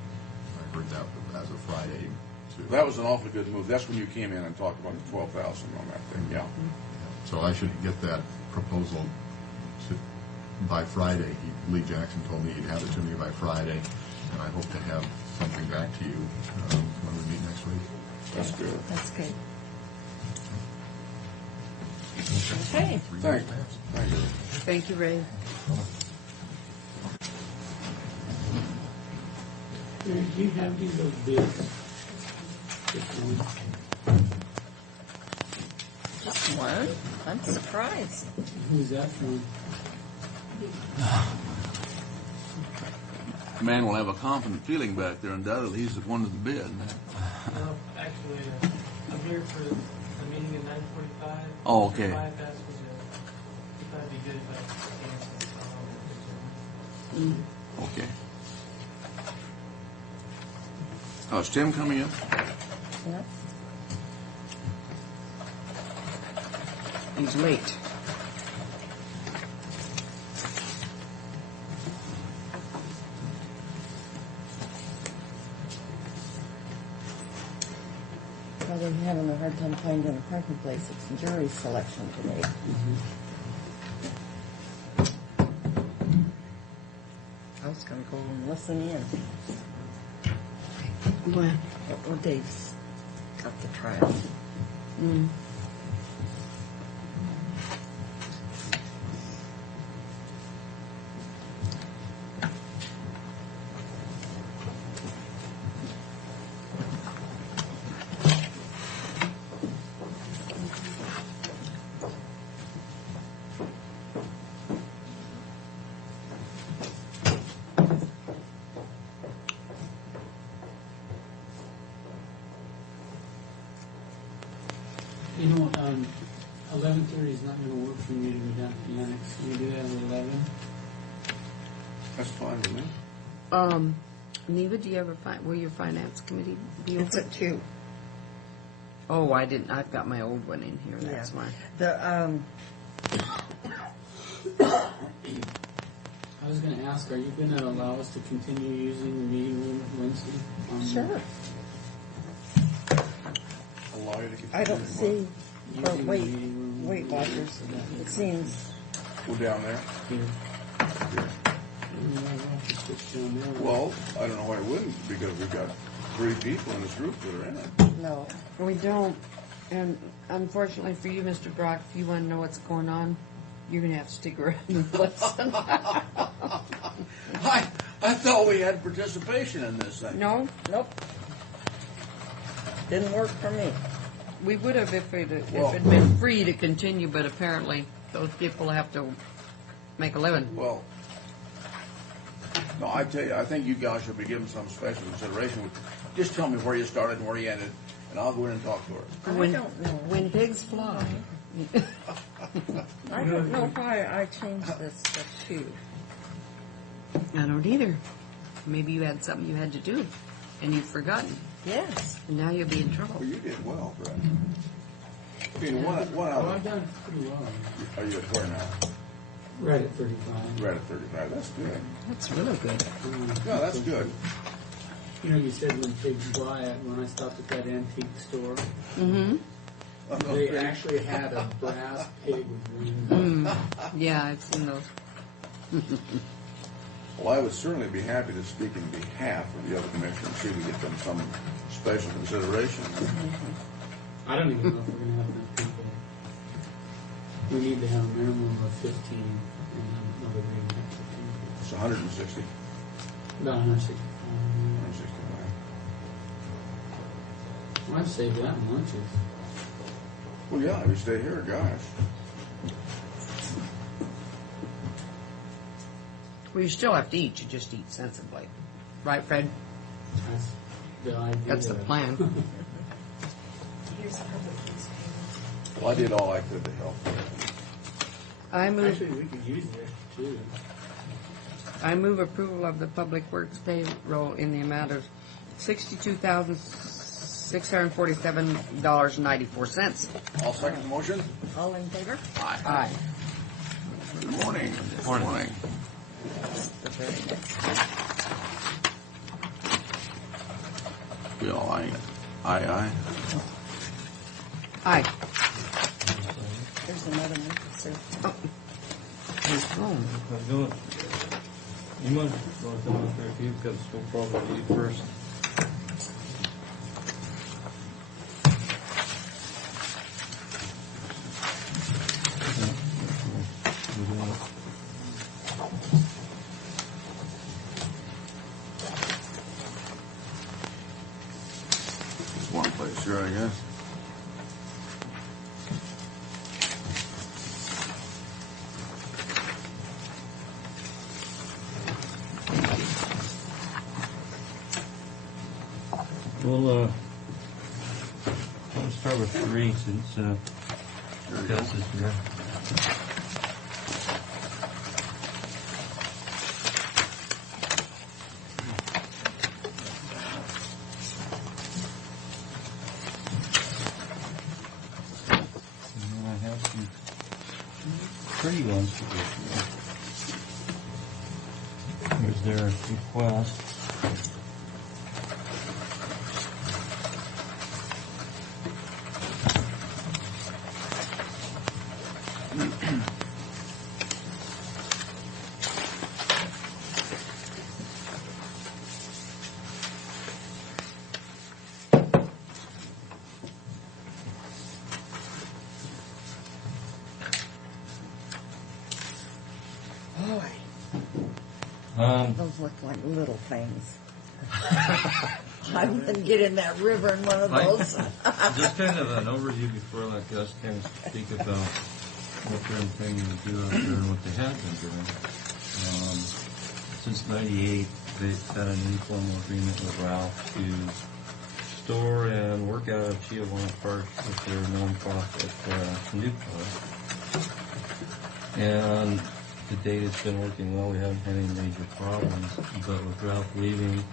I heard that as of Friday, too. That was an awfully good move. That's when you came in and talked about the 12,000 on that thing, yeah. So I should get that proposal by Friday. Lee Jackson told me he'd have it to me by Friday, and I hope to have something back to you when we meet next week. That's good. That's good. Okay. Thank you. Thank you, Ray. Do you have these little bids? Just one. Just one? I'm surprised. Who's that from? The man will have a confident feeling back there, undoubtedly. He's the one of the bid. No, actually, I'm here for the meeting at 9:45. Oh, okay. 5 asked me if that'd be good if I cancel. Okay. Oh, is Tim coming in? Yeah. He's late. Well, they're having a hard time finding a parking place. It's jury selection today. I was going to go and listen in. When? Well, Dave's got the trial. You know, 11:30 is not going to work for me to go down to the annex. Can you do that at 11? That's fine with me. Neva, do you ever will your finance committee be It's open? at 2. Oh, I didn't. I've got my old one in here. That's why. The I was going to ask, are you going to allow us to continue using the meeting room Wednesday? Sure. Allow allow you to get. I don't see, or Using the Weight meeting room. Weight Watchers. It seems, Go down there. Here. Here. Switch down there. Well, I don't know why it wouldn't, because we've got 3 people in this group that are in it. no. We don't, and unfortunately for you, Mr. Brock, if you want to know what's going on, you're going to have to stick around and listen. I thought we had participation in this thing. No, Nope. Didn't work for me. we would have if it Well- had been free to continue, but apparently those people have to make a living. Well, no, I tell you, I think you guys should be given some special consideration. Just tell me where you started and where you ended, and I'll go in and talk to her. I don't know. When pigs fly. I don't know why I changed this stuff too. I don't either. Maybe you had something you had to do, and you've forgotten, Yes. and now you'll be in trouble. Oh, you did well, Brett. I mean, one Well, out I've of, done pretty well. are you at where now? Right at 35. Right at 35, that's good. That's really good. Yeah, that's good. You know, you said when pigs fly, when I stopped at that antique store, Mm-hmm. they actually had a brass pig with wings. Yeah, I've seen those. Well, I would certainly be happy to speak in behalf of the other commissioners, see if we get them some special consideration. I don't even know if we're going to have enough people. We need to have a minimum of 15, and another meeting at 15. It's 160, About 165. 165. I'd save that in lunches. Well, yeah, if you stay here, gosh. Well, you still have to eat. You just eat sensibly. Right, Fred? That's the idea. That's the plan. Here's a couple of these payments. Well, I did all I could to help. I move Actually, we could use the extra too. I move approval of the Public Works payroll in the amount of $62,647.94. I'll second the motion. All in favor? Aye. Good morning. Good morning. The very next. Bill, aye. Aye. Aye. There's another one, sir. He's home. You might go down there if you've got some problem to eat first. One place here, I guess. We'll start with 3 since Gus is here. And then I have some pretty ones to go through. Here's their request. Boy, those look like little things. I wouldn't get in that river in one of those. Just kind of an overview before I let Gus kind of speak about what they're intending to do out there and what they have been doing. Since '98, they've had an informal agreement with Ralph to store and work out of Chiawana Park with their nonprofit canoe club. And to date, it's been working well. We haven't had any major problems. But with Ralph leaving, it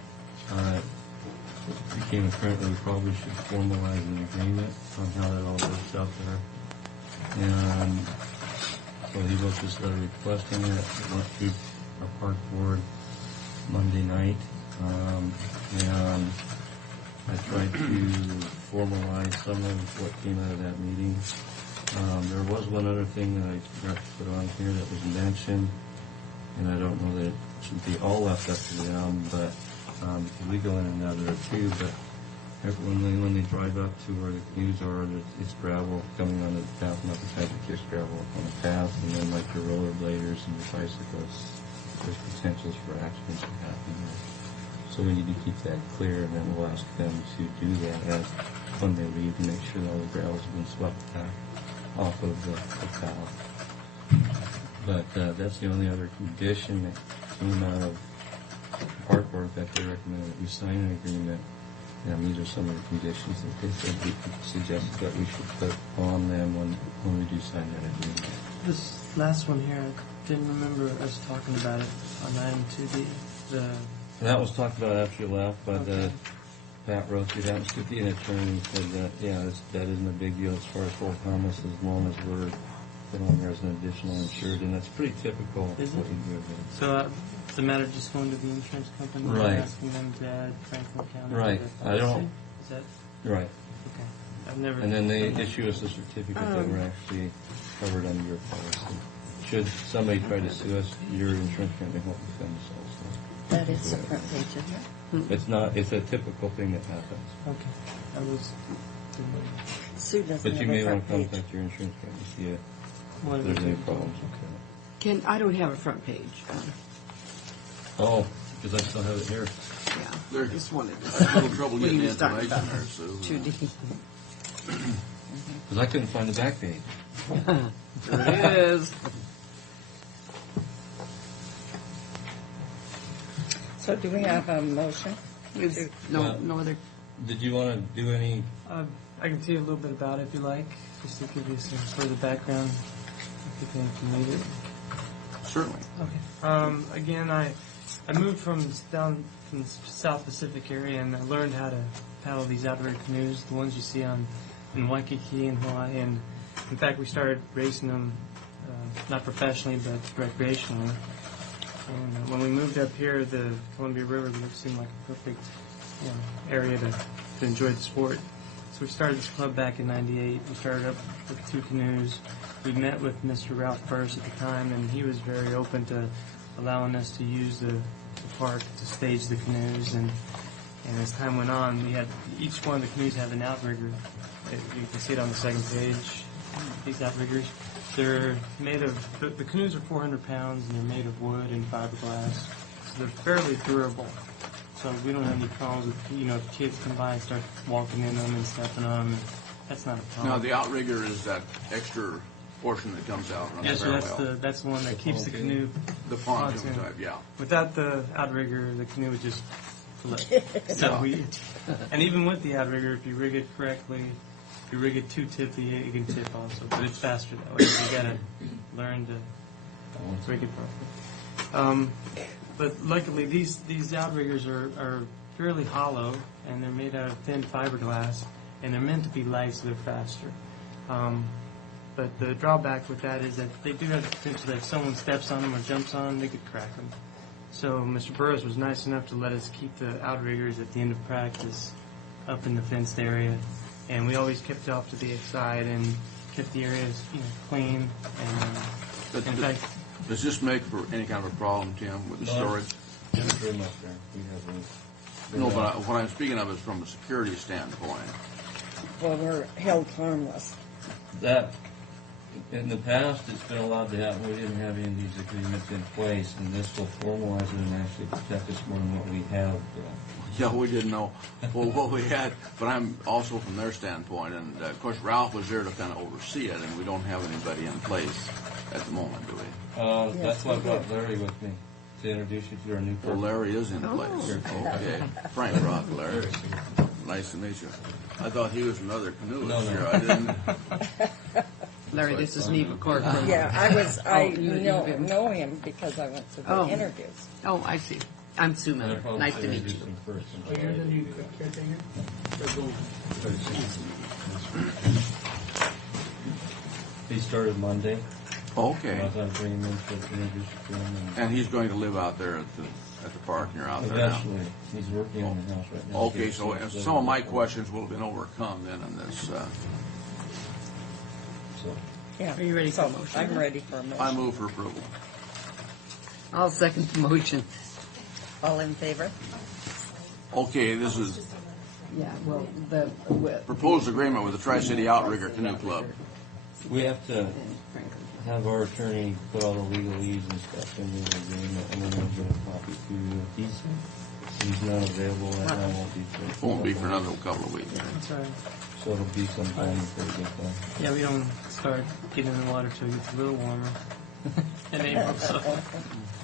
became apparent that we probably should formalize an agreement on how that all works out there. And so he wrote this letter requesting it. It went through our park board Monday night. And I tried to formalize some of what came out of that meeting. There was one other thing that I forgot to put on here that was mentioned, and I don't know that it should be all left up to them, but we go in and out there too. But when they drive up to where the canoes are, it's gravel coming onto the path, not the type of kiss gravel on the path, and then like your rollerbladers and your bicyclists, there's potentials for accidents to happen there. So we need to keep that clear, and then we'll ask them to do that as when they leave to make sure that all the gravel's been swept back off of the path. But that's the only other condition that came out of our board that they recommended that we sign an agreement. And these are some of the conditions that they said we suggested that we should put on them when we do sign that agreement. This last one here, I didn't remember us talking about it on item 2D. And that was talked about after you left by the Pat Rose, who happens to be an attorney, said that, that isn't a big deal as far as full promise as long as we're put on there as an additional insured, and that's pretty typical of what you do. So it's a matter of just going to the insurance company Right. and asking them to add Franklin County Right. to the I don't- policy? Is that Right. okay? I've never. And then they issue us a certificate that we're actually covered under your policy. Should somebody try to sue us, your insurance company will help defend us also. That is the front page, isn't it? It's not, it's a typical thing that happens. Okay. I was. Sue doesn't But you have may a want front to page. contact your insurance company to see if What there's is any it? problems. I don't have a front page. Oh, because I still have it here. Yeah. There- Just wanted to. A little trouble We getting the was talking information about there, Sue. 2D. Because I couldn't find the back page. There it is. So do we have a motion? No other. Did you want to do any? I can tell you a little bit about it if you like, just to give you some further background if you think you need it. Certainly. Okay. Again, I moved down from the South Pacific area, and I learned how to paddle these outrigger canoes, the ones you see in Waikiki and Hawaii. And in fact, we started racing them, not professionally but recreationally. And when we moved up here, the Columbia River seemed like a perfect area to enjoy the sport. So we started this club back in '98. We started up with 2 canoes. We met with Mr. Ralph Burris at the time, and he was very open to allowing us to use the park to stage the canoes. And as time went on, we had each one of the canoes have an outrigger. You can see it on the second page. These outriggers, they're made of the canoes are 400 pounds, and they're made of wood and fiberglass, so they're fairly durable. So we don't have any problems with, if kids come by and start walking in them and stepping on them. That's not a problem. Now, the outrigger is that extra portion that comes out on Yes, the sir, parallel. that's the one that keeps the canoe. The pontoon type, yeah. Without the outrigger, the canoe would just flip. So and even with the outrigger, if you rig it correctly, if you rig it too tippy, it can tip also. But it's faster that way. You gotta learn to rig it properly. But luckily, these outriggers are fairly hollow, and they're made out of thin fiberglass, and they're meant to be light, so they're faster. But the drawback with that is that they do have the potential that if someone steps on them or jumps on them, they could crack them. So Mr. Burris was nice enough to let us keep the outriggers at the end of practice up in the fenced area, and we always kept off to the side and kept the areas clean. And in fact, Does this make for any kind of a problem, Tim, with the storage? Very much there. We have No, but what I'm speaking of is from a security standpoint. Well, we're held harmless. That, in the past, it's been allowed to happen. We didn't have any of these agreements in place, and this will formalize it and actually protect us more than what we have. Yeah, we didn't know what we had, but I'm also from their standpoint, and of course Ralph was there to kind of oversee it, and we don't have anybody in place at the moment, do we? That's why I brought Larry with me to introduce you to our new Well, person. Larry is in place. Okay, Frank brought Larry. Nice to meet you. I thought he was another canoeist No. here. I didn't. Larry, this is Neva Corcoran. Yeah, I you know him because I went to the Oh. interviews. Oh, I see. I'm Sue I'll Miller. probably Nice to meet introduce you. him first. you're the new caretaker. He started Monday. Okay. I thought bringing him to introduce him. And he's going to live out there at the park, and you're out there now. Eventually, he's working on the house right now. Okay, so some of my questions will have been overcome then in this. So, Yeah. Are you ready for a motion? I'm ready for a motion. I move for approval. I'll second the motion. All in favor? Okay, this is Yeah, well, the, proposed agreement with the Tri-City Outrigger Canoe Club. we have to have our attorney put all the legalese and stuff into the agreement, and then we'll get a copy to you. He's not available right now. Won't be for another couple of weeks. That's right. So it'll be some time before we get that. Yeah, we don't start getting in the water till it gets a little warmer in April, so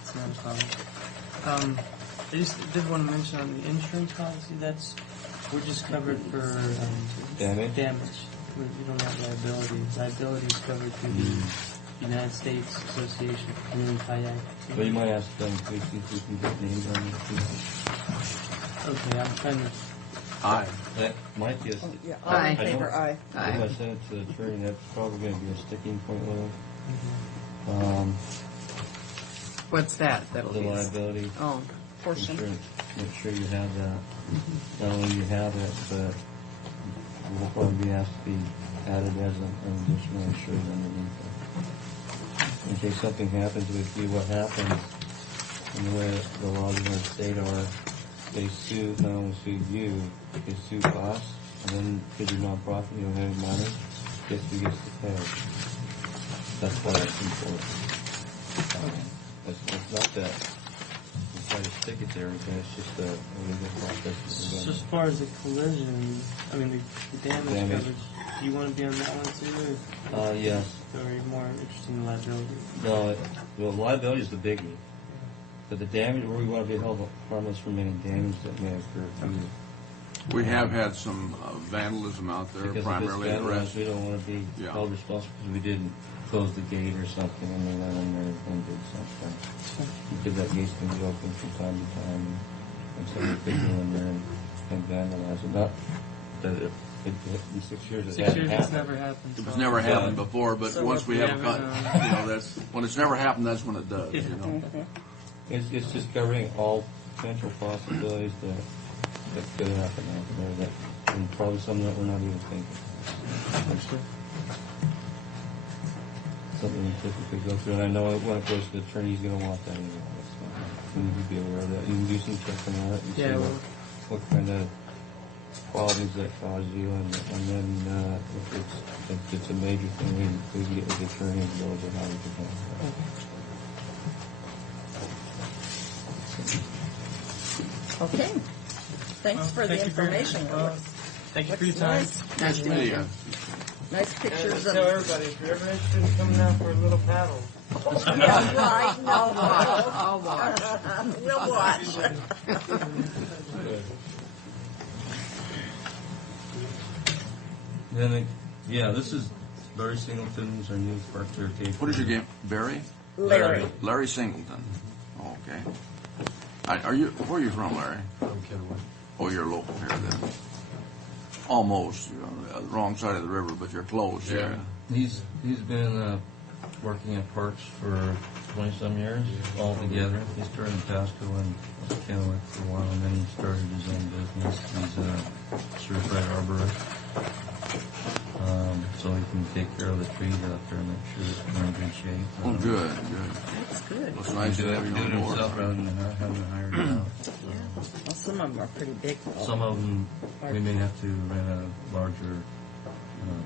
it's not a problem. I just did want to mention on the insurance policy, we're just covered for Damage? We don't have liability. Liability is covered through the United States Association for Canoe and Kayak. But you might ask them to see if we can get names on it. Okay, I'm trying to. Aye. That might be a... Yeah, all in I favor, know- aye. If I send it to the attorney, that's probably going to be a sticking point with him. what's that? That'll The be. liability Oh, Portion. insurance. Make sure you have that. Not only you have it, but will probably be asked to be added as an additional insurance underneath it. In case something happens with you, what happens, and the way the laws in the state are, they sue, not only sue you, they sue us, and then because you're non-profit, you don't have any money, guess who gets to pay? That's why it's important. It's not that you try to stick it there, okay? It's just a legal process. So as far as the collision, I mean the damage coverage, do you want to be on that one too, Yes. or are you more interested in liability? No, well, liability is the biggie. But the damage, we want to be held harmless from any damage that may occur to you. We have had some vandalism out there, Because primarily if at it's rest. vandalized, we don't want to be Yeah. held responsible because we didn't close the gate or something and they went in there and did something. Because that gate's going to be open from time to time and somebody could go in there and vandalize it. Not that in 6 years it 6 hasn't years, it's happened. never happened. It's so- never happened before, but So once we we have a haven't, that's when it's never happened. That's when it does. You know. It's just covering all potential possibilities that could happen out there, and probably some that we're not even thinking. Something we typically go through, and I know when it goes to the attorney, he's going to want that anyway. So you need to be aware of that. You can do some checking on it and see Yeah, well, what kind of problems that cause you, and then if it's a major thing, we can get with the attorney and go over how we can handle it. Okay. Thanks Well, for the thank you information. Thank you for your Looks time. nice. Nice to meet you. Nice pictures of. Tell everybody, if you're ever interested in coming out for a little paddle. Yeah, right. No, I'll watch. we'll watch. Then, this is Larry Singleton's our new park caretaker. What is your name? Barry? Larry. Larry Singleton. Okay. Are you? Where are you from, Larry? From Kenwood. Oh, you're local here then. Almost. You're on the wrong side of the river, but you're close. Yeah. He's been working at parks for 20-some years altogether. He started in Pasco and Kennewick for a while, and then he started his own business. He's a certified arborist. So he can take care of the trees out there and make sure they're in good shape. Oh, good, good. That's good. Well, it's nice to have you do it on board. himself rather than having to hire it out. Well, some of them are pretty big. though. Some of them, we may have to rent a larger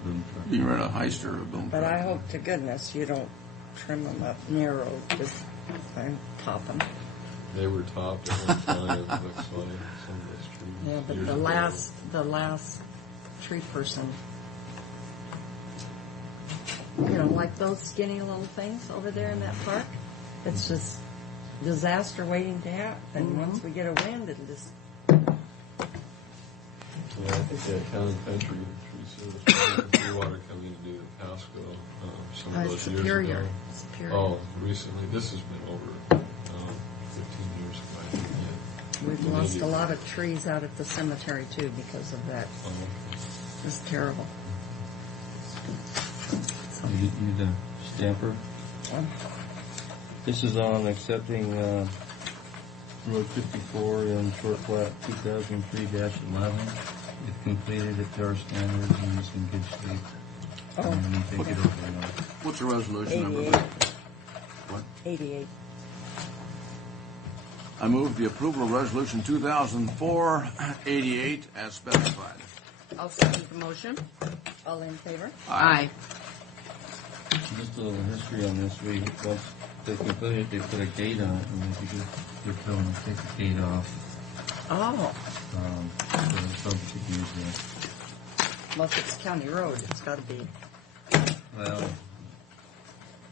boom truck. You can rent a heister or a boom But truck. I hope to goodness you don't trim them up narrow just and top them. They were topped at one time. It looks funny. Some of those trees. Yeah, but years the ago. last tree person, you know, like those skinny little things over there in that park, it's just disaster waiting to happen. Once we get a wind, it'll just. Yeah, I think that Town Country Tree Service, Free Water coming to do the Pasco some of those years Superior. ago. Superior. Oh, recently. This has been over 15 years ago. I think, yeah. We've lost a lot of trees out at the cemetery too because of that. It's terrible. You need a stamper? This is on accepting Road 54 in short plat 2003-11. It's completed at our standards and is in good shape. Oh. And we take it over now. What's the resolution number? 88. What? 88. I move the approval of resolution 2004-88 as specified. I'll second the motion. All in favor? Aye. Just a little history on this. Once they completed it, they put a gate on it, and if you just tell them to take the gate off. Oh. So it's subject to use there. Well, if it's county road, it's got to be. Well,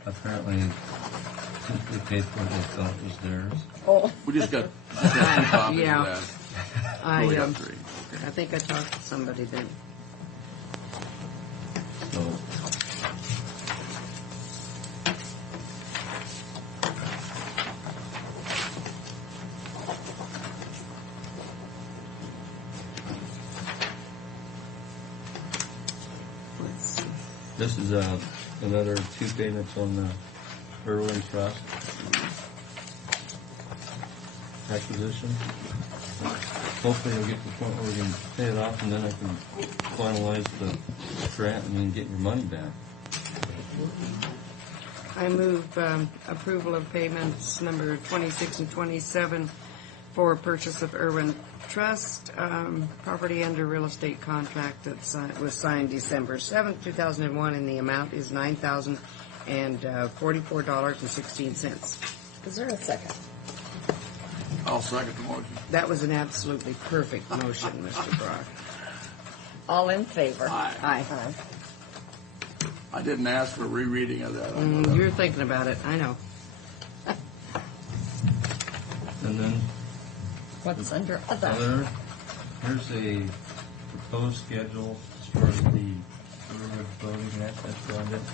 apparently, since they paid for it, they thought it was theirs. Oh. We just got 2 copies Yeah. of that. I We got 3. I think I talked to somebody then. So, Let's see. this is another 2 payments on the Irwin Trust acquisition. Hopefully it'll get to the point where we can pay it off, and then I can finalize the grant and then get your money back. I move approval of payments number 26 and 27 for purchase of Irwin Trust, property under real estate contract that was signed December 7th, 2001, and the amount is $9,044.16. Is there a second? I'll second the motion. That was an absolutely perfect motion, Mr. Brock. All in favor? Aye. Aye. I didn't ask for a rereading of that. You're thinking about it, I know. And then What's under other? here's a proposed schedule as far as the Irwin voting. That's project.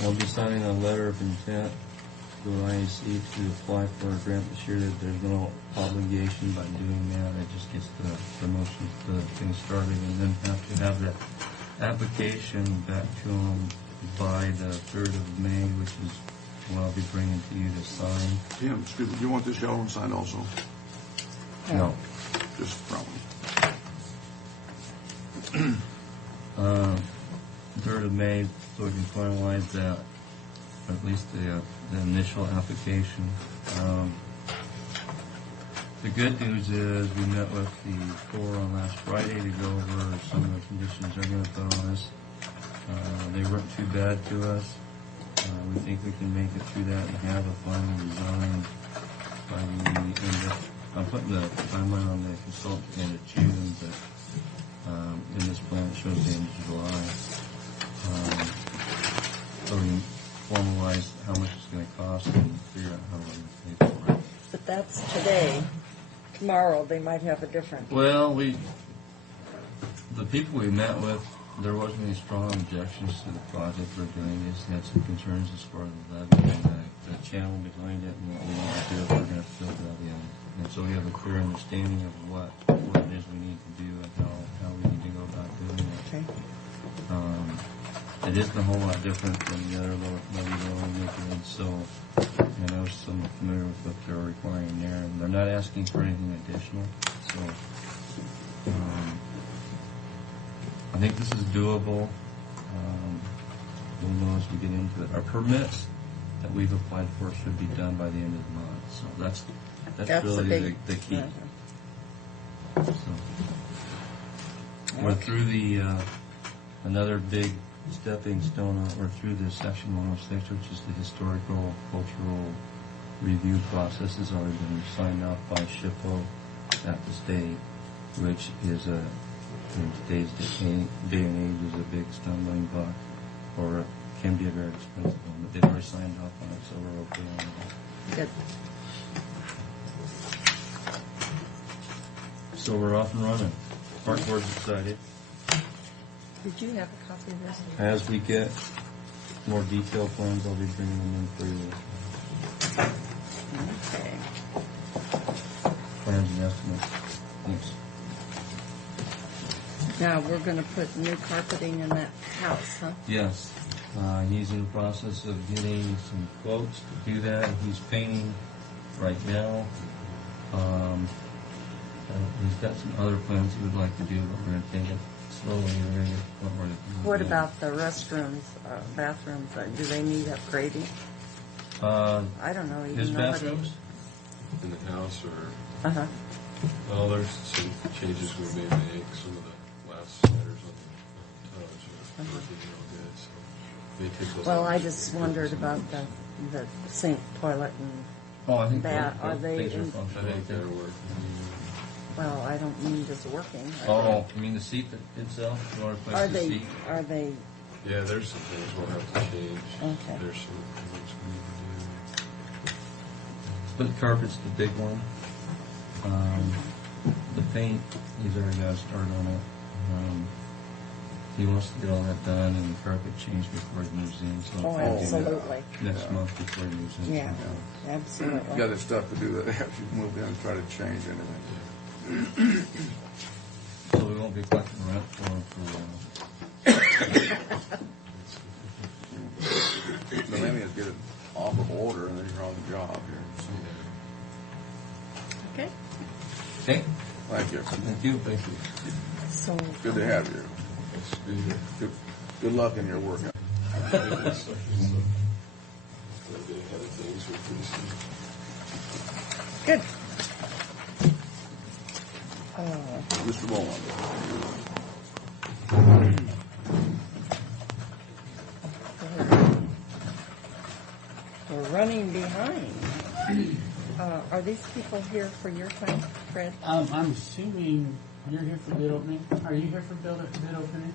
I'll be signing a letter of intent to IAC to apply for a grant this year. There's no obligation by doing that. It just gets the promotion, the thing started, and then have to have that application back to them by the 3rd of May, which is what I'll be bringing to you to sign. Tim, excuse me, do you want this yellow one signed also? No. Just probably. 3rd of May, so we can finalize that, or at least the initial application. The good news is we met with the Corps on last Friday to go over some of the conditions they're going to put on us. They weren't too bad to us. We think we can make it through that and have a final design by the end of, I'm putting the timeline on the consultant at the end of June, but in this plan it shows the end of July. So we can formalize how much it's going to cost and figure out how we're going to pay for it. But that's today. Tomorrow they might have a different. Well, the people we met with, there wasn't any strong objections to the project we're doing. They just had some concerns as far as the levee and the channel behind it and what we need to do if we're going to fill that in. And so we have a clear understanding of what it is we need to do and how we need to go about doing it. Okay. It isn't a whole lot different than the other levee loan making, so I know some are familiar with what they're requiring there, and they're not asking for anything additional. So I think this is doable. We'll know as we get into it. Our permits that we've applied for should be done by the end of the month. So that's really the key. So we're through the another big stepping stone. We're through the Section 106, which is the historical cultural review process. Has already been signed off by SHPO at the state, which is in today's day and age is a big stumbling block, or can be a very expensive one. But they've already signed off on it, so we're okay on that. Good. So we're off and running. Park Board's excited. Did you have a copy of this? As we get more detailed plans, I'll be bringing them in for you. Okay. Plans and estimates. Thanks. Now, we're gonna put new carpeting in that house, huh? Yes. He's in the process of getting some quotes to do that. He's painting right now. He's got some other plans he would like to do, but we're going to take it slowly. We're gonna get what we're gonna What do. about the restrooms, bathrooms? Do they need upgrading? I don't know. His Even nobody. bathrooms? In the house, or Uh huh. well, there's some changes we may make. Some of the last sliders on the tubs are working real good, so they take those. Well, out. I just wondered about the sink, toilet, and I think that. Are they? things are In, functional. I think they're working. well, I don't mean just working. Oh, you mean the seat itself? You want to Are replace the they? seat? Are they? Yeah, there's some things we'll have to change. Okay. There's some things we need to do. But the carpet's the big one. The paint, he's already got to start on it. He wants to get all that done and the carpet changed before he moves in. So Oh, he'll do that absolutely. next month before he moves in. Yeah, absolutely. You got the stuff to do that after you move in and try to change anything. So we won't be collecting rent for him The main thing is get it off of order and then you're on the job here. Okay. Okay. Thank you. Thank you. Thank you. So. Good to have you. Good luck in your work. Good. Mr. Bowman. We're running behind. Are these people here for your time, Fred? I'm assuming you're here for bid opening. Are you here for bid opening?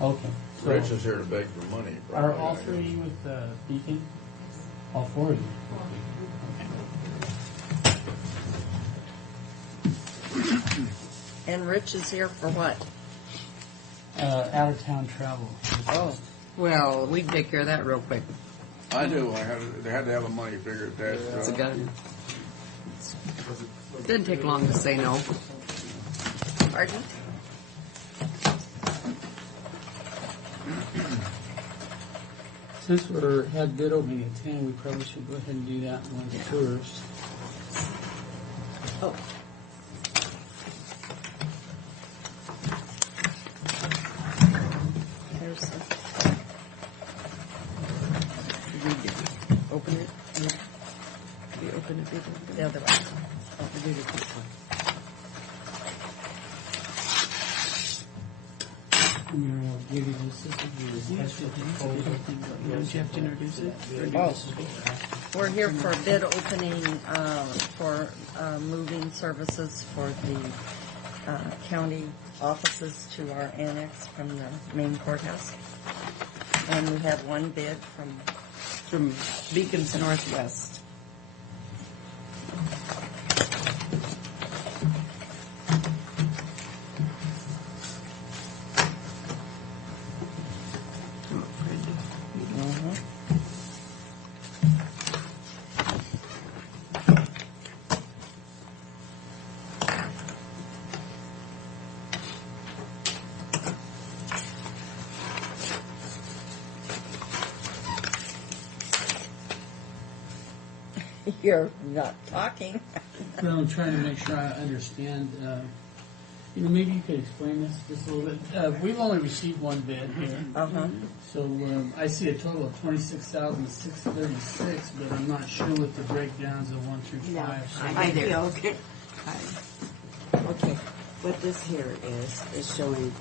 Okay. So Rich is here to beg for money. are all three of you with Beacon? All four of you? And Rich is here for what? Out of town travel. Oh, well, we can take care of that real quick. I do. They had to have a money figure attached to It's a it. gun. Didn't take long to say no. Pardon? Since we're had bid opening at 10, we probably should go ahead and do that one first. Oh. There's the. Open it. You open it. The other one. Do the quick one. And I'll give you this. This is your special proposal. Don't you have to introduce it? Oh. We're here for bid opening for moving services for the county offices to our annex from the main courthouse. And we have one bid From Beacons Northwest. You're not talking. Well, I'm trying to make sure I understand. Maybe you could explain this just a little bit. We've only received one bid here. Uh-huh. So I see a total of $26,636, but I'm not sure what the breakdowns of 1 through 5. I do. Okay. Okay. What this here is showing,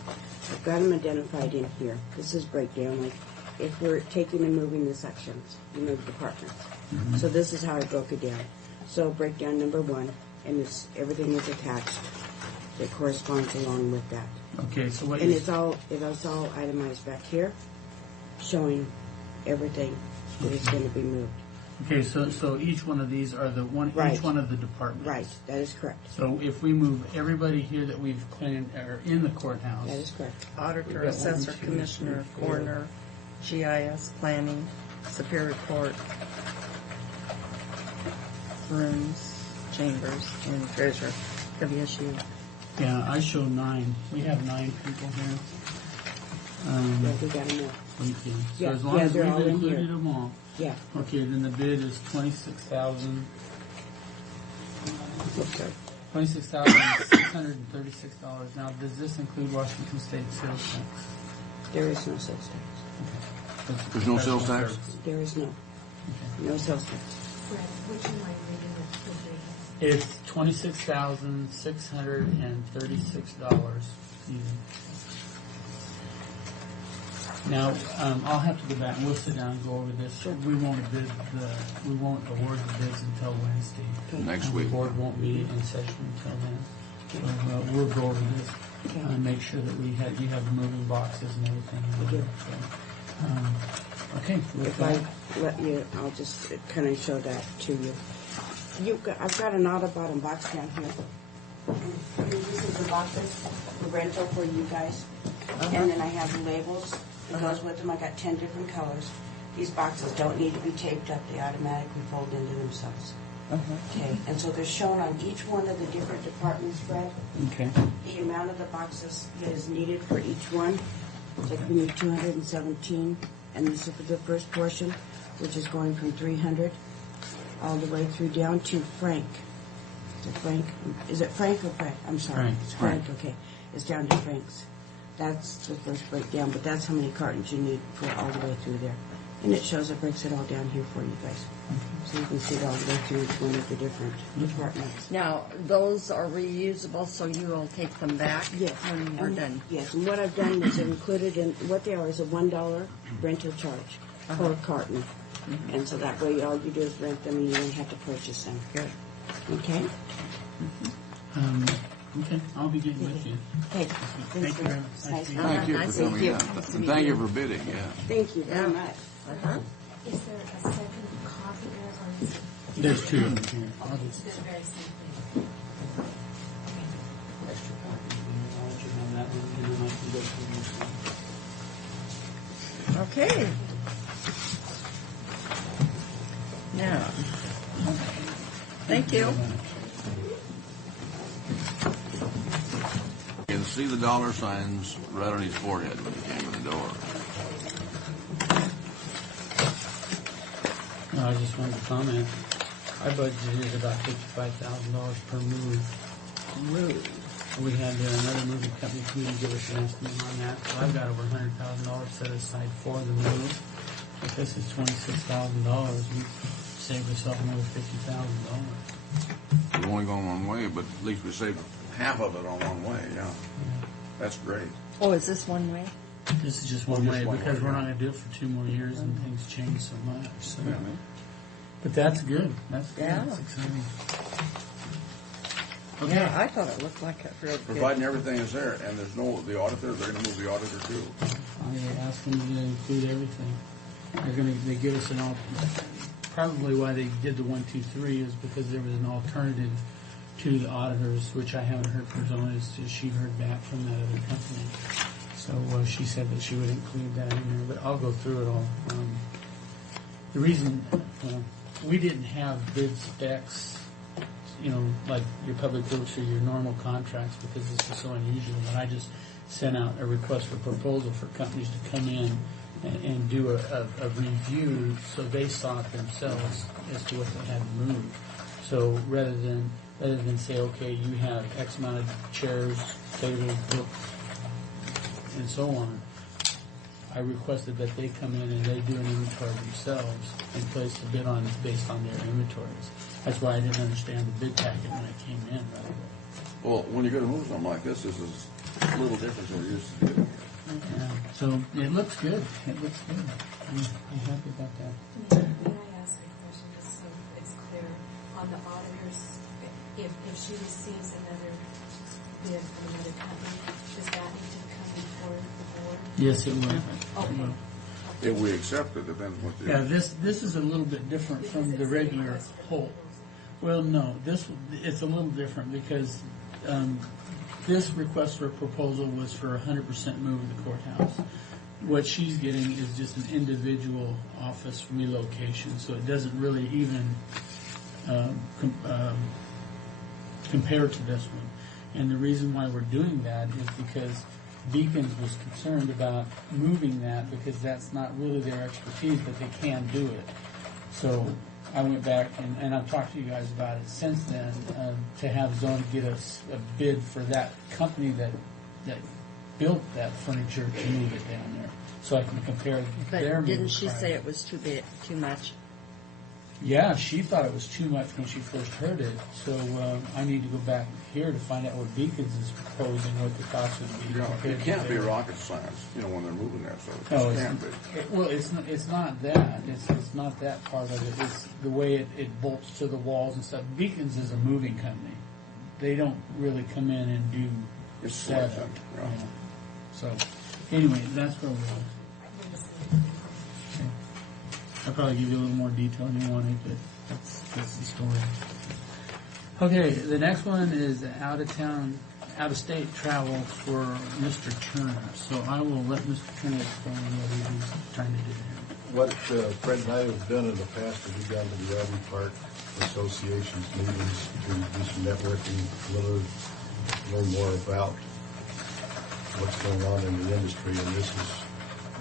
I've got them identified in here. This is breakdown, like if we're taking and moving the sections, departments. Mm-hmm. So this is how I broke it down. So breakdown number 1, and everything is attached that corresponds along with that. Okay, so what And is... it's all itemized back here, showing everything that is going to be moved. Okay, so each one of these are Right. each one of the departments. Right, that is correct. So if we move everybody here that we've planned are in the courthouse. That is correct. Auditor, We've got assessor, 1, 2, commissioner, 3, 4. coroner, GIS, planning, Superior Court, rooms, Chambers and treasurer, WSU. Yeah, I show 9. We have 9 people here. Yeah, we got enough. Thank you. So Yeah, as long yeah, as they're we've all in included here. them all. Yeah. Okay, then the bid is $26,636. Now, does this include Washington State sales tax? There is no sales tax. That's There's no sales professional tax? services. There is no. No sales tax. Fred, would you mind reading the figure? It's $26,636 even. Now, I'll have to go back and we'll sit down and go over this. We won't award the bids until Wednesday. Next And week. The board won't be in session until then. So we'll go over this and make sure that you have the moving boxes and everything. do. So, okay. with If that- I let you, I'll just kind of show that to you. I've got an out-of-bottom box down here. And this is the boxes, the rental for you guys. And then I have the labels that goes with them. I got 10 different colors. These boxes don't need to be taped up. They automatically fold into themselves. Okay, and so they're shown on each one of the different departments, Fred. Okay. The amount of the boxes that is needed for each one. Like we need 217, and this is for the first portion, which is going from 300 all the way through down to Frank. Is it Frank? Is it Frank or Frank? I'm sorry. Frank. It's Frank, okay. It's down to Frank's. That's the first breakdown, but that's how many cartons you need for all the way through there. And it shows, it breaks it all down here for you guys. So you can see it all the way through each one of the different departments. Now, those are reusable, so you will take them back Yes. when we're done. Yes, and what I've done is included in, what they are is a $1 rental charge per carton. And so that way all you do is rent them and you don't have to purchase them. Good. Okay? Okay, I'll be getting with you. Okay. Thank you very much. Nice to meet Thank you for Nice to coming meet you. in. Nice to And meet thank you. you for bidding, yeah. Thank you very much. Is there a second copy there, or is it There's 2 of them here. I'll just the very same thing? extra copy. I'll let you know that one, and then I can go through this one. Okay. Now, thank you. You can see the dollar signs right on his forehead when he came in the door. No, I just wanted to comment. I budgeted about $55,000 per move. We had another moving company come in and give us an estimate on that. So I've got over $100,000 set aside for the move. If this is $26,000, we saved ourselves another $50,000. We've only gone one way, but at least we saved half of it on one way, yeah. That's great. Oh, is this one way? This is just one Just way one because way, we're yeah. not going to do it for 2 more years and things change so much. So. But that's good. That's good. Yeah. That's exciting. Okay. Yeah, I thought it looked like it real good. Providing everything is there, and there's no, the auditor, they're gonna move the auditor too. I asked them to include everything. They give us an probably why they did the 1, 2, 3 is because there was an alternative to the auditors, which I haven't heard from Zona, is she heard back from that other company. So she said that she would include that in there, but I'll go through it all. The reason we didn't have bid specs, like your public works or your normal contracts, because this is so unusual, that I just sent out a request for proposal for companies to come in and do a review so they saw it themselves as to what they had to move. So rather than say, okay, you have X amount of chairs, tables, books, and so on, I requested that they come in and they do an inventory themselves and place the bid on based on their inventories. That's why I didn't understand the bid packet when I came in right away. Well, when you're gonna move something like this is a little different than we're used to doing. Yeah, so it looks good. It looks good. I'm happy about that. May I ask a question, just so it's clear, on the auditors, if she receives another bid from another company, does that need to come before the board? Yes, it will. Okay. If we accept it, depends what the. Yeah, this is a little bit different from the regular whole. Well, no, it's a little different because this request for a proposal was for 100% move of the courthouse. What she's getting is just an individual office relocation, so it doesn't really even compared to this one. And the reason why we're doing that is because Beacons was concerned about moving that because that's not really their expertise, but they can do it. So I went back and I've talked to you guys about it since then, to have Zone get us a bid for that company that built that furniture to move it down there, so I can compare their. But didn't move she price. say it was too much? Yeah, she thought it was too much when she first heard it. So I need to go back here to find out what Beacons is proposing, what the cost would be. It can't be rocket science, when they're moving there, so No, it can't be. it's not that. It's not that part of it. It's the way it bolts to the walls and stuff. Beacons is a moving company. They don't really come in and do It's setup. selection, yeah. So anyway, that's where we're at. Okay. I'll probably give you a little more detail than you wanted, but that's the story. Okay, the next one is out of state travel for Mr. Turner. So I will let Mr. Turner explain what he's trying to do here. What Fred and I have done in the past is we've gone to the RV Park Association's meetings to do some networking, learn more about what's going on in the industry. And this is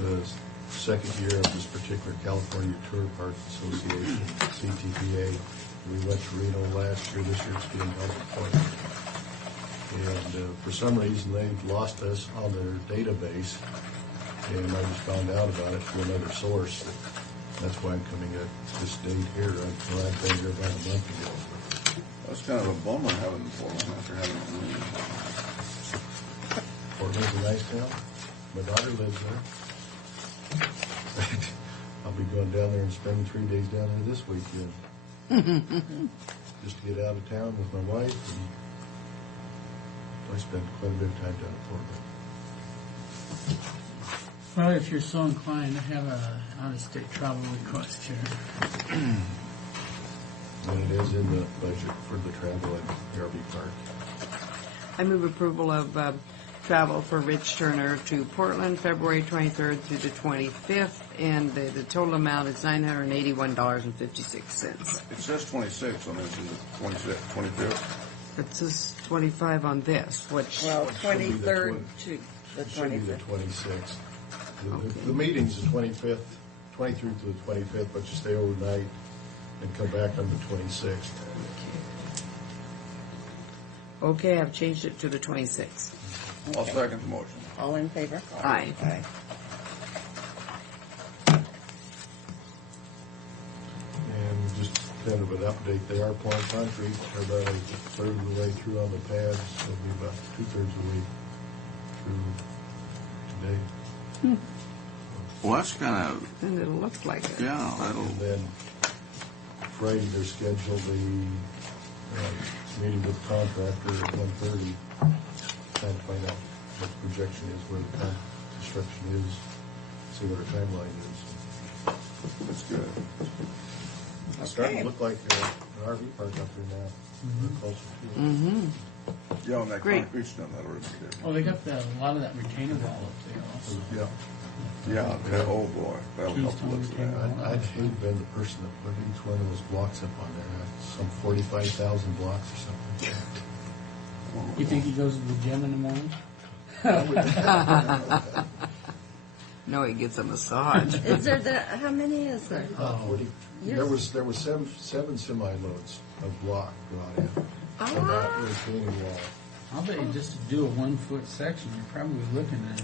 the second year of this particular California Tour Park Association, CTPA. We went to Reno last year. This year it's being held at Portland. And for some reason they've lost us on their database. And I just found out about it through another source. That's why I'm coming at this date here. I've been here about a month ago. That's kind of a bummer having Portland after having it. Portland's a nice town. My daughter lives there. I'll be going down there and spending 3 days down there this weekend. Just to get out of town with my wife. And I spent quite a bit of time down at Portland. Well, if you're so inclined, I have a out-of-state travel request here. And it is in the budget for the travel at the RV Park. I move approval of travel for Rich Turner to Portland, February 23rd through the 25th, and the total amount is $981.56. It says 26 on this, is it 25th? It says 25 on this, which... Well, 23rd to the It should be the 25th. 26th. The meeting's the 25th, 23rd to the 25th, but you stay overnight and come back on the 26th. Okay, I've changed it to the 26th. I'll second the motion. All in favor? Aye. Aye. And just kind of an update, they are pouring concrete. They're about a third of the way through on the pads. They'll be about 2/3 of the way through today. Well, that's kind of... And it looks like it. Yeah, that'll... And then Friday, they're scheduled the meeting with the contractor at 1:30. Trying to find out what the projection is, where the construction is, see what our timeline is. That's good. It's starting to look like an RV park up there now. We're closer to it. Mm-hmm. Yeah, and that Great. concrete's done that already. Oh, they got a lot of that retainer wall up there also. Yeah. Yeah, oh boy, that'll help Keystone look retainer that. wall. I'd hate to have been the person that put each one of those blocks up on there. Some 45,000 blocks or something. You think he goes to the gym in the morning? No, he gets a massage. Is there how many is there? 40. There was seven semi-loads of block brought in. And that retaining wall. I'll bet you just to do a 1-foot section, you're probably looking at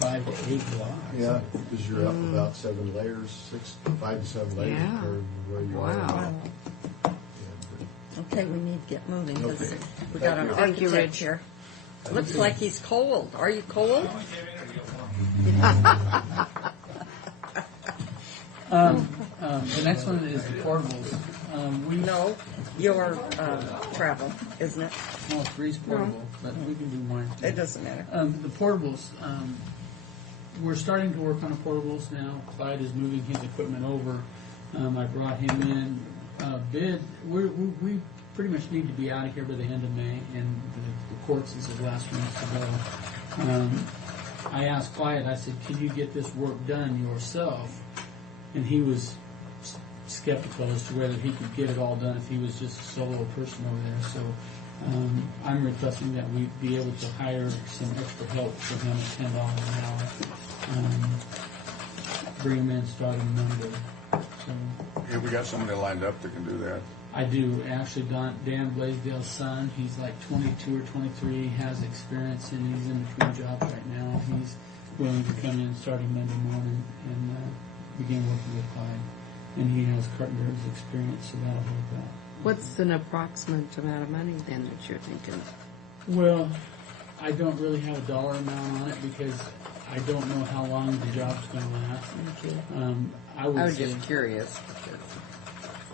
5 to 8 blocks. Yeah, because you're up about 7 layers, 5 to 7 layers Yeah. per where you Wow. are. Okay, we need to get moving because Okay. we got an Thank you, architect Rich. here. Looks like he's cold. Are you cold? The next one is the portables. No, your travel, isn't it? Well, three's portable, but we can do mine too. It doesn't matter. The portables, we're starting to work on the portables now. Clyde is moving his equipment over. I brought him in. Bid, we pretty much need to be out of here by the end of May, and the courts is the last ones to go. I asked Clyde, I said, can you get this work done yourself? And he was skeptical as to whether he could get it all done if he was just a solo person over there. So I'm requesting that we be able to hire some extra help for him at $10 an hour. Bring him in starting Monday. So Have we got somebody lined up that can do that? I do. Actually, Dan Blaisdell's son, he's like 22 or 23, has experience, and he's in between jobs right now. He's willing to come in starting Monday morning and begin working with Clyde. And he has carpenter's experience, so that'll help out. What's an approximate amount of money then that you're thinking? Well, I don't really have a dollar amount on it because I don't know how long the job's going to last. I was say, just curious because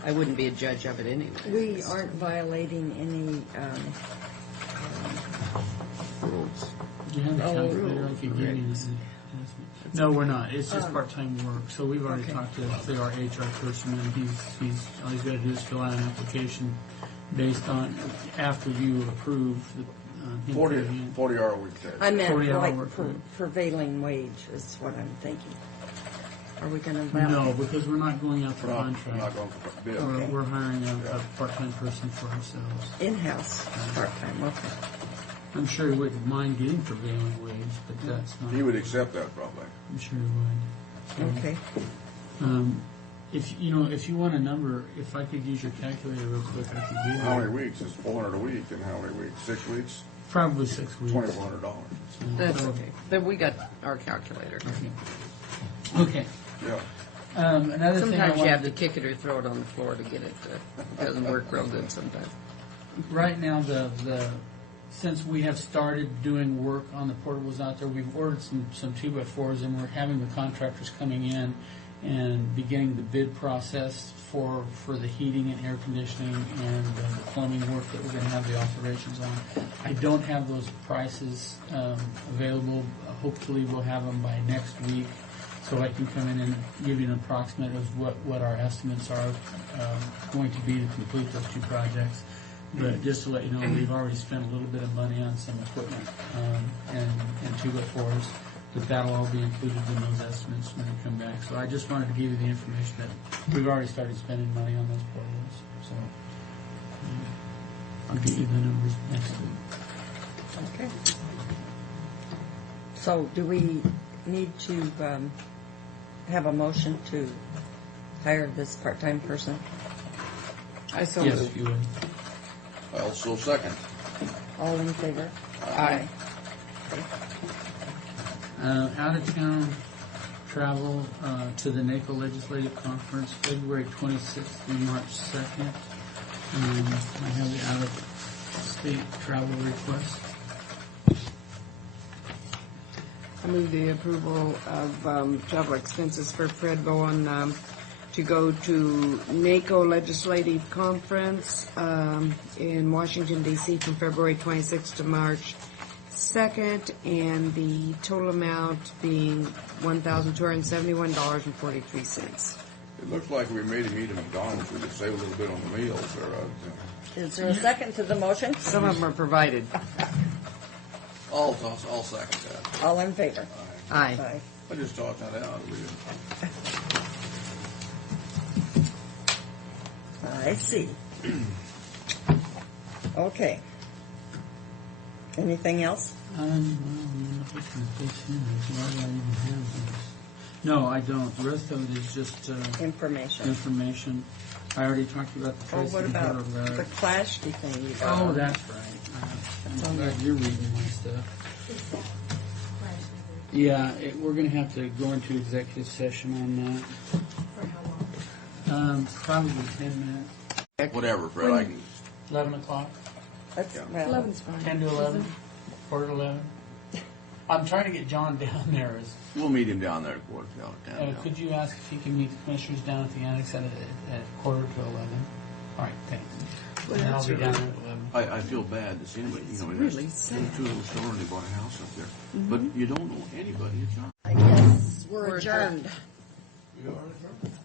I wouldn't be a judge of it anyway. We aren't violating any rules. Do you have the calculator I could give you? No, we're not. It's just part-time work. So we've already talked to our HR person, and he's all he's got to do is fill out an application based on after you approve the 40-hour week. I meant 40-hour like work week. prevailing wage is what I'm thinking. Are we going to No, because we're not going out for contract. Not going for bid. We're hiring a part-time person for ourselves. In-house part-time, okay. I'm sure he wouldn't mind getting prevailing wage, but that's not. He would accept that probably. I'm sure he would. So, Okay. If you want a number, if I could use your calculator real quick, I could do that. How many weeks? It's $400 a week, and how many weeks? 6 weeks? Probably 6 weeks. $2,400. That's okay. Then we got our calculator. Okay. Yeah. Another thing I Sometimes you wanted have to kick it or throw it on the floor to get it. It doesn't work real good sometimes. Right now, since we have started doing work on the portables out there, we've ordered some 2x4s, and we're having the contractors coming in and beginning the bid process for the heating and air conditioning and the plumbing work that we're going to have the alterations on. I don't have those prices available. Hopefully we'll have them by next week, so I can come in and give you an approximate of what our estimates are going to be to complete those two projects. But just to let you know, we've already spent a little bit of money on some equipment and 2x4s, but that'll all be included in those estimates when they come back. So I just wanted to give you the information that we've already started spending money on those portables. So I'll get you the numbers next week. Okay. So do we need to have a motion to hire this part-time person? Yes, if you would. I also second. All in favor? Aye. Out-of-town travel to the NACO Legislative Conference, February 26th through March 2nd. I have the out-of-state travel request. I move the approval of travel expenses for Fred Bowen to go to NACO Legislative Conference in Washington, D.C. from February 26th to March 2nd, and the total amount being $1,271.43. It looks like we made him eat at McDonald's. We could save a little bit on the meals. Is there a second to the motion? Some of them are provided. I'll second that. All in favor? Aye. I just thought that out. I see. Okay. Anything else? No, I don't. The rest of it is just information. I already talked about the Tracy what about Hiller the Clashty thing you got? Oh, that's right. I'm glad you're reading my stuff. Yeah, we're going to have to go into executive session on that. For how long? Probably 10 minutes. Whatever, Fred. I can. 11 o'clock. That's, Yeah. well, 11's fine. 10 to 11. Quarter to 11. I'm trying to get John down there. We'll meet him down there at quarter to 10. Could you ask if he can meet the commissioners down at the annex at quarter to 11? All right, thanks. Well, and I'll be down really- there at 11. I feel bad to see anybody. It's He really has sad. two little children. They bought a house up there, but you don't know anybody. It's not. I guess we're adjourned. We are adjourned.